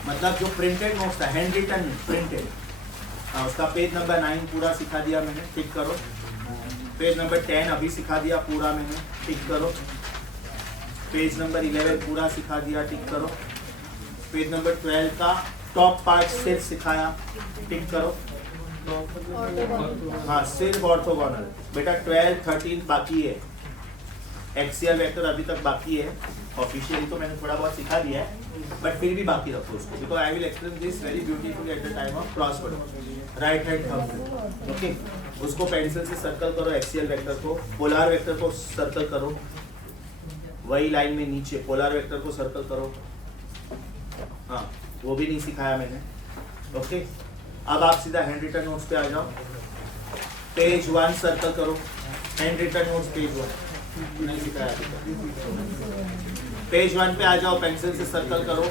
मतलब जो प्रिंटेड नोट्स था हैंड रिटन प्रिंटेड हाँ उसका पेज नंबर 9 पूरा सिखा दिया मैंने. टिक करो. पेज नंबर 10 अभी सिखा दिया पूरा मैंने. टिक करो. पेज नंबर 11 पूरा सिखा दिया. टिक करो. पेज नंबर 12 का टॉप पार्ट सिर्फ सिखाया. टिक करो. हाँ सिर्फ ऑर्थोगोनल. बेटा 12 13 बाकी है. एक्सियल वेक्टर अभी तक बाकी है. ऑफिशियली तो मैंने थोड़ा बहुत सिखा दिया है बट फिर भी बाकी रखो उसको because I will explain this very beautifully at the time of cross word. Right hand thumb okay. उसको पेंसिल से सर्कल करो. एक्सियल वेक्टर को पोलर वेक्टर को सर्कल करो. वही लाइन में नीचे पोलर वेक्टर को सर्कल करो. हाँ वो भी नहीं सिखाया मैंने. ओके अब आप सीधा हैंड रिटन नोट्स पे आ जाओ. पेज 1 सर्कल करो. हैंड रिटन नोट्स पेज 1 नहीं सिखाया. पेज 1 पे आ जाओ. पेंसिल से सर्कल करो.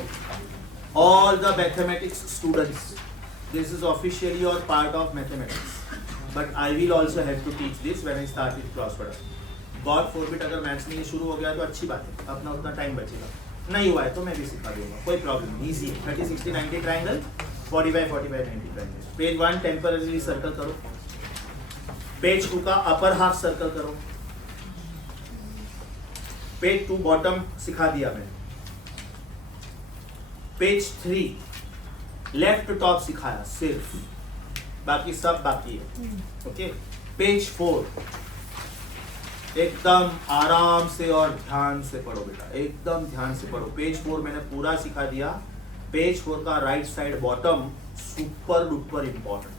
All the mathematics students this is officially your part of mathematics but I will also have to teach this when I start with crossword. God forbid अगर maths में ये शुरू हो गया तो अच्छी बात है. अपना उतना टाइम बचेगा. नहीं हुआ है तो मैं भी सिखा दूंगा. कोई प्रॉब्लम नहीं. ईजी है. 30 60 90 triangle 45 45 90 triangle. Page 1 temporarily circle करो. पेज 2 का अपर हाफ सर्कल करो. पेज 2 बॉटम सिखा दिया मैंने. पेज 3 लेफ्ट टॉप सिखाया सिर्फ. बाकी सब बाकी है. ओके. पेज 4 एकदम आराम से और ध्यान से पढ़ो बेटा. एकदम ध्यान से पढ़ो. पेज 4 मैंने पूरा सिखा दिया. पेज 4 का right side bottom super duper important.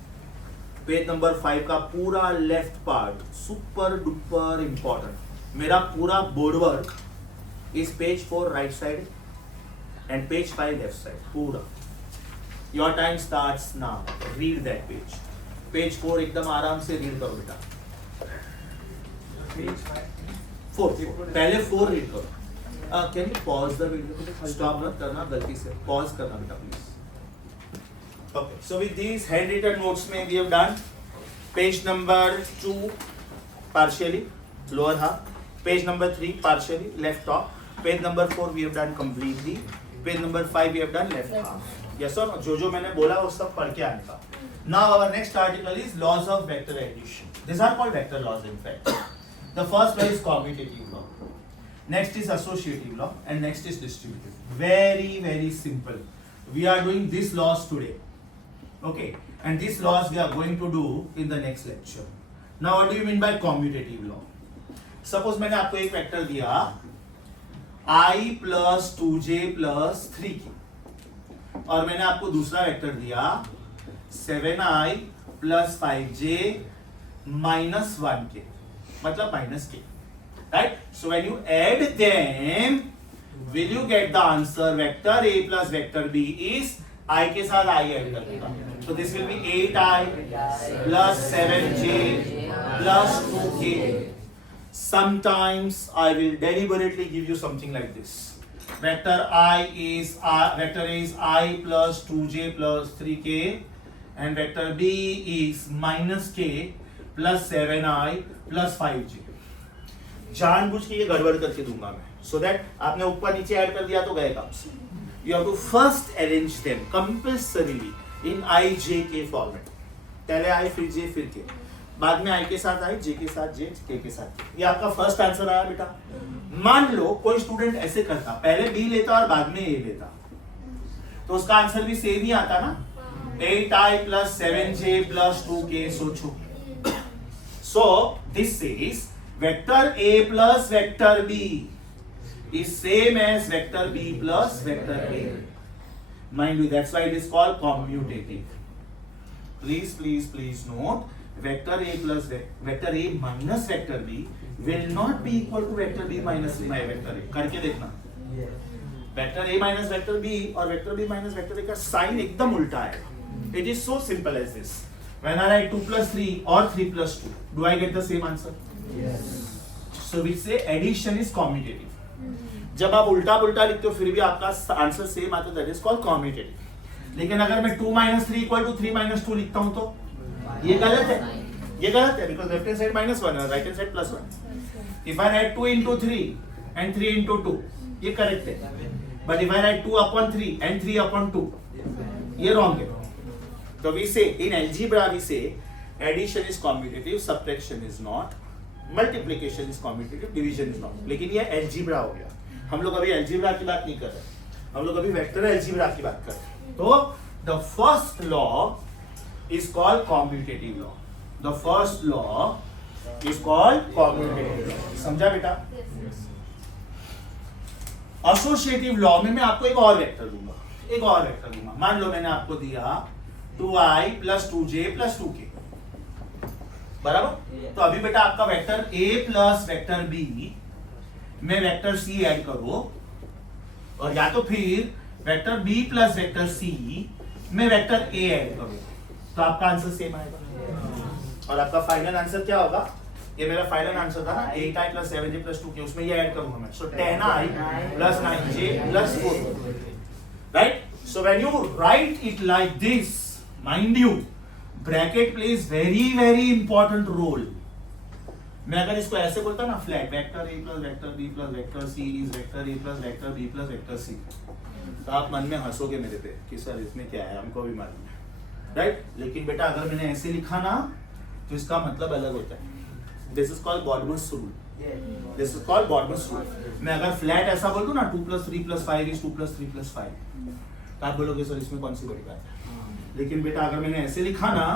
Page number 5 का पूरा left part super duper important. मेरा पूरा board work is page 4 right side and page 5 left side पूरा. Your time starts now. Read that page. Page 4 एकदम आराम से read करो बेटा. 4 पहले 4 रीड करो. Can you pause the video. Stop मत करना गलती से. पॉज करना बेटा please. Okay, so with these handwritten notes में we have done page number 2 partially lower half, page number 3 partially left top, page number 4 we have done completely, page number 5 we have done left half. Yes or no? जो मैंने बोला वो सब पढ़ के आने का. Now our next article is laws of vector addition. These are called vector laws in fact. The first law is commutative law. Next is associative law and next is distributive. Very very simple. We are doing these laws today. Okay, and these laws we are going to do in the next lecture. Now what do you mean by commutative law? Suppose मैंने आपको एक vector दिया I plus 2j plus 3k और मैंने आपको दूसरा vector दिया 7i plus 5j minus 1k मतलब minus k. Right? So when you add them, will you get the answer? Vector A plus vector B is I के साथ I add कर देगा. So this will be 8i plus 7j plus 2k. Sometimes I will deliberately give you something like this. Vector A is I plus 2j plus 3k and vector B is minus k plus 7i plus 5j. जानबूझ के ये गड़बड़ करके दूंगा मैं so that आपने ऊपर नीचे ऐड कर दिया तो गए काम से. You have to first arrange them compulsorily in I, J, K format. पहले I फिर J फिर K. बाद में आई के साथ आई, जे के साथ जे, के साथ के। ये आपका फर्स्ट आंसर आया बेटा। मान लो कोई स्टूडेंट ऐसे करता, पहले बी लेता और बाद में ए लेता, तो उसका आंसर भी सेम ही आता ना, 8i plus 7j plus 2k. सोचो, so this is vector a plus vector b is same as vector b plus vector a. Mind you, that's why it is called commutative. Please note, vector a plus vector a minus vector b will not be equal to vector b minus vector a. करके देखना, vector a minus vector b और vector b minus vector a का sign एकदम उल्टा है. It is so simple as this. When I write 2 plus 3 or 3 plus 2, do I get the same answer? Yes. So we say addition is commutative. जब आप उल्टा पुल्टा लिखते हो फिर भी आपका आंसर सेम आता है, that is called commutative. लेकिन अगर मैं 2 minus 3 equal to 3 minus 2 लिखता हूँ तो ये गलत है, ये गलत है, because left hand side minus 1 और right hand side plus 1. If I write 2 into 3 and 3 into 2, ये correct है. But if I write 2 upon 3 and 3 upon 2, ये wrong है. So we say in algebra we say addition is commutative, subtraction is not, multiplication is commutative, division is not. लेकिन ये algebra हो गया. हम लोग अभी algebra की बात नहीं कर रहे, हम लोग अभी vector algebra की बात कर रहे हैं. तो the first law is called commutative law. The first law is called commutative law. समझा बेटा? Associative law में मैं आपको एक और वेक्टर दूंगा, एक और वेक्टर दूंगा. मान लो मैंने आपको दिया 2i plus 2j plus 2k, बराबर. तो अभी बेटा आपका vector a plus vector b में वेक्टर c ऐड करो, और या तो फिर vector b plus vector c में वेक्टर a ऐड करो, तो आपका आंसर सेम आएगा. और आपका फाइनल आंसर क्या होगा? ये मेरा फाइनल आंसर था ना, 8i plus 7j plus 2k, उसमें ये ऐड करूंगा मैं. सो 10i plus 9j plus 4, right? So when you write it like this, mind you, bracket plays very important role. मैं अगर इसको ऐसे बोलता ना flat, vector a plus vector b plus vector c is vector a plus vector b plus vector c, तो आप मन में हंसोगे मेरे पे कि सर इसमें क्या है, हमको भी मालूम है, राइट? लेकिन बेटा अगर मैंने ऐसे लिखा ना तो इसका मतलब अलग होता है. This is called BODMAS rule. This is called BODMAS rule. मैं अगर फ्लैट ऐसा बोल दूं ना 2 plus 3 plus 5 is 2 plus 3 plus 5, तो आप बोलोगे सर इसमें कौन सी बड़ी बात है. लेकिन बेटा अगर मैंने ऐसे लिखा ना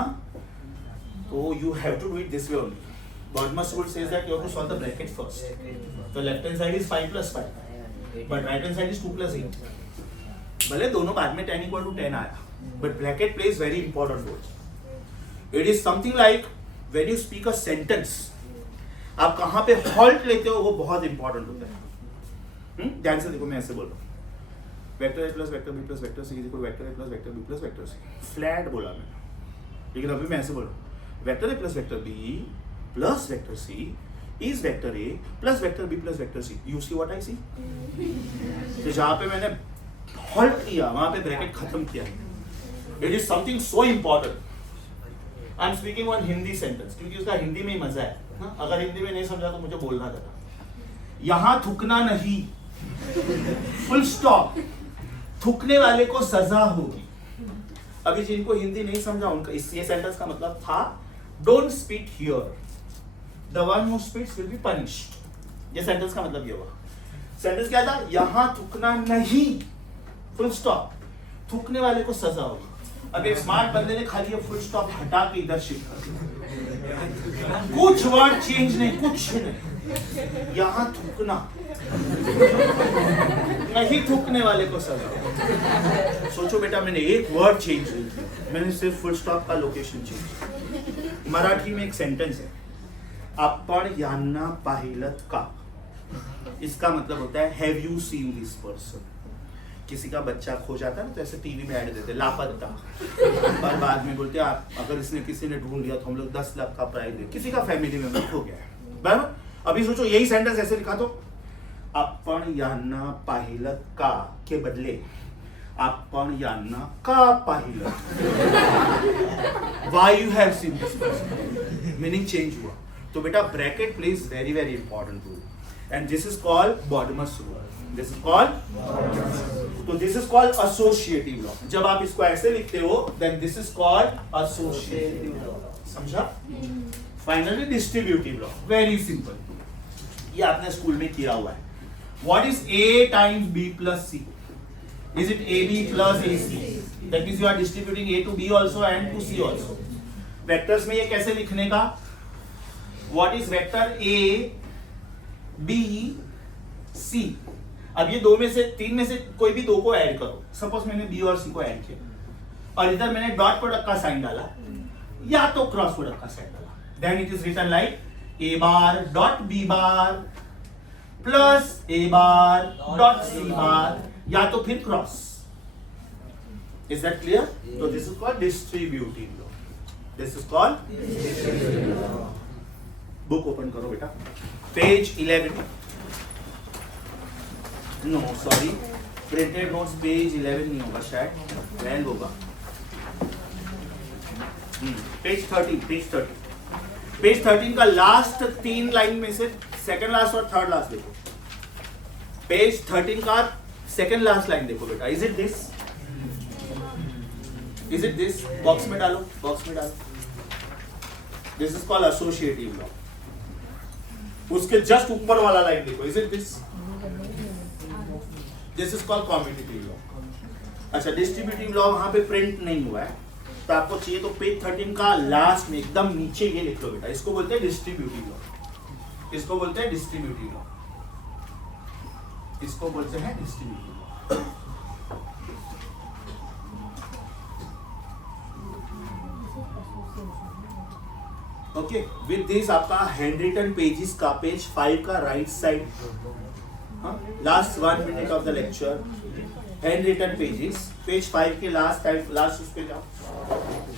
तो you have to do it this way only. Bodmer's rule says that you have to solve the bracket first. So left hand side is 5 plus 5, but right hand side is 2 plus 8. भले दोनों बाद में 10 equal to 10 आया, but bracket plays very important role. It is something like when you speak a sentence, आप कहाँ पे halt लेते हो वो बहुत important होता है. ध्यान से देखो, मैं ऐसे बोल रहा हूँ, vector a plus vector b plus vector c is equal to vector a plus vector b plus vector c. Flat बोला मैंने, लेकिन अभी मैं ऐसे बोल रहा हूँ, vector a plus vector b plus vector c is vector a plus vector b plus vector c. You see what I see? तो जहाँ पे मैंने halt किया वहाँ पे ब्रैकेट खत्म किया. It is something so important. I am speaking one Hindi sentence क्योंकि उसका हिंदी में ही मजा है. हाँ? अगर हिंदी में नहीं समझा तो मुझे बोलना देना. यहाँ थूकना नहीं, फुल स्टॉप. थूकने वाले को सजा होगी. अभी जिनको हिंदी नहीं समझा उनका ये सेंटेंस का मतलब था don't spit here, the one who spits will be punished. ये सेंटेंस का मतलब ये हुआ. सेंटेंस क्या था? यहाँ थूकना नहीं, फुल स्टॉप. थूकने वाले को सजा होगी. अब एक स्मार्ट बंदे ने खाली फुल स्टॉप हटा के इधर शिफ्ट कर दिया. कुछ वर्ड चेंज नहीं, कुछ नहीं. यहाँ थूकना नहीं, थूकने वाले को सजा. सोचो बेटा, मैंने एक वर्ड चेंज नहीं किया, मैंने सिर्फ फुल स्टॉप का लोकेशन चेंज. मराठी में एक सेंटेंस है, आपण यांना पाहिलत का. इसका मतलब होता है have you seen this person. किसी का बच्चा खो जाता है ना तो ऐसे टीवी में ऐड देते लापता, और बाद में बोलते आप अगर इसने किसी ने ढूंढ लिया तो हम लोग 10 लाख का प्राइज दे. किसी का फैमिली मेंबर खो गया है, बराबर. अभी सोचो यही सेंटेंस ऐसे लिखा तो आपण यांना पाहिलत का के बदले आपण यांना का पाहिलत. Why you have seen this person, meaning change हुआ. तो बेटा bracket plays very important role, and this is called BODMAS rule. This is called, तो this is called associative law. जब आप इसको ऐसे लिखते हो देन this is called associative law. समझा? Finally distributive law, very simple, ये आपने स्कूल में किया हुआ है. What is A times B plus C? Is it AB plus AC? That means you are distributing A to B also and to C also. Vectors में ये कैसे लिखने का? What is vector A B C? अब ये दो में से तीन में से कोई भी दो को ऐड करो. सपोज मैंने B और C को ऐड किया और इधर मैंने डॉट प्रोडक्ट का साइन डाला या तो क्रॉस प्रोडक्ट का साइन डाला. Then it is written like A bar dot B bar plus A bar dot C bar या तो फिर क्रॉस. Is that clear? तो this is called distributive law. This is called. Book open करो बेटा, page 11. No sorry, printed notes page 11 नहीं होगा शायद, 12 होगा. पेज 13, पेज 13 का लास्ट 3 लाइन में से सेकंड लास्ट और थर्ड लास्ट देखो. पेज 13 का सेकंड लास्ट लाइन देखो बेटा. Is it this? Is it this? Box में डालो, बॉक्स में डालो. This is called associative law. उसके जस्ट ऊपर वाला लाइन देखो. Is it this? This is called competitive law. अच्छा, डिस्ट्रीब्यूटिव लॉ वहां पे प्रिंट नहीं हुआ है तो आपको चाहिए तो पेज 13 का लास्ट में एकदम नीचे ये लिख लो बेटा. इसको बोलते हैं डिस्ट्रीब्यूटिव लॉ. इसको बोलते हैं डिस्ट्रीब्यूटिव लॉ. इसको बोलते हैं distributive law. Okay, with this आपका हैंड रिटन पेजेस का पेज 5 का right side, last 1 minute of the lecture, hand written pages, page 5 के लास्ट उस पे जाओ.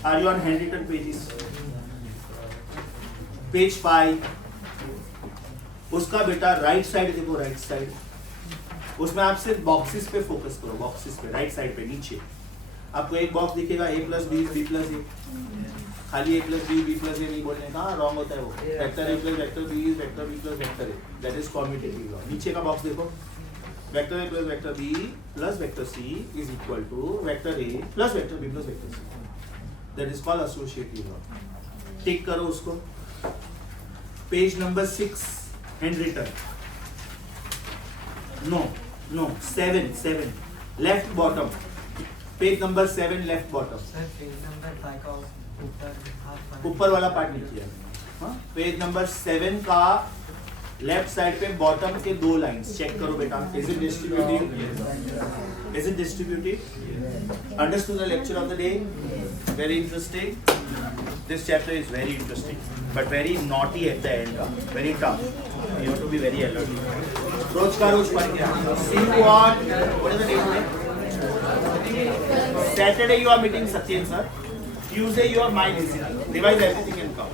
Are you on hand written pages? Page 5 उसका बेटा राइट साइड देखो, राइट साइड. उसमें आप सिर्फ बॉक्सेस पे फोकस करो, बॉक्सेस पे, राइट साइड पे नीचे आपको एक बॉक्स दिखेगा A plus B, B plus A. खाली A plus B, B plus A नहीं बोलने का, रॉन्ग होता है वो. Vector A plus vector B is vector B plus vector A. That is commutative law. नीचे का बॉक्स देखो, vector A plus vector B plus vector C is equal to vector A plus vector B plus vector C. That is called associative law. Tick करो उसको. Page number 6 hand written. No 7 left bottom. Page number 7 left bottom. Sir page number 5 का ऊपर ऊपर वाला part नहीं किया. हाँ, page number 7 का लेफ्ट साइड पे बॉटम के 2 लाइंस चेक करो बेटा. Is it distributive? Is it distributive? Understood the lecture of the day? Very interesting. This chapter is very interesting but very naughty at the end. Very tough. You have to be very alert. रोज का रोज पढ़ के see what is the day today? Saturday you are meeting Satyen sir. Tuesday you are my visiting. Revise everything and come.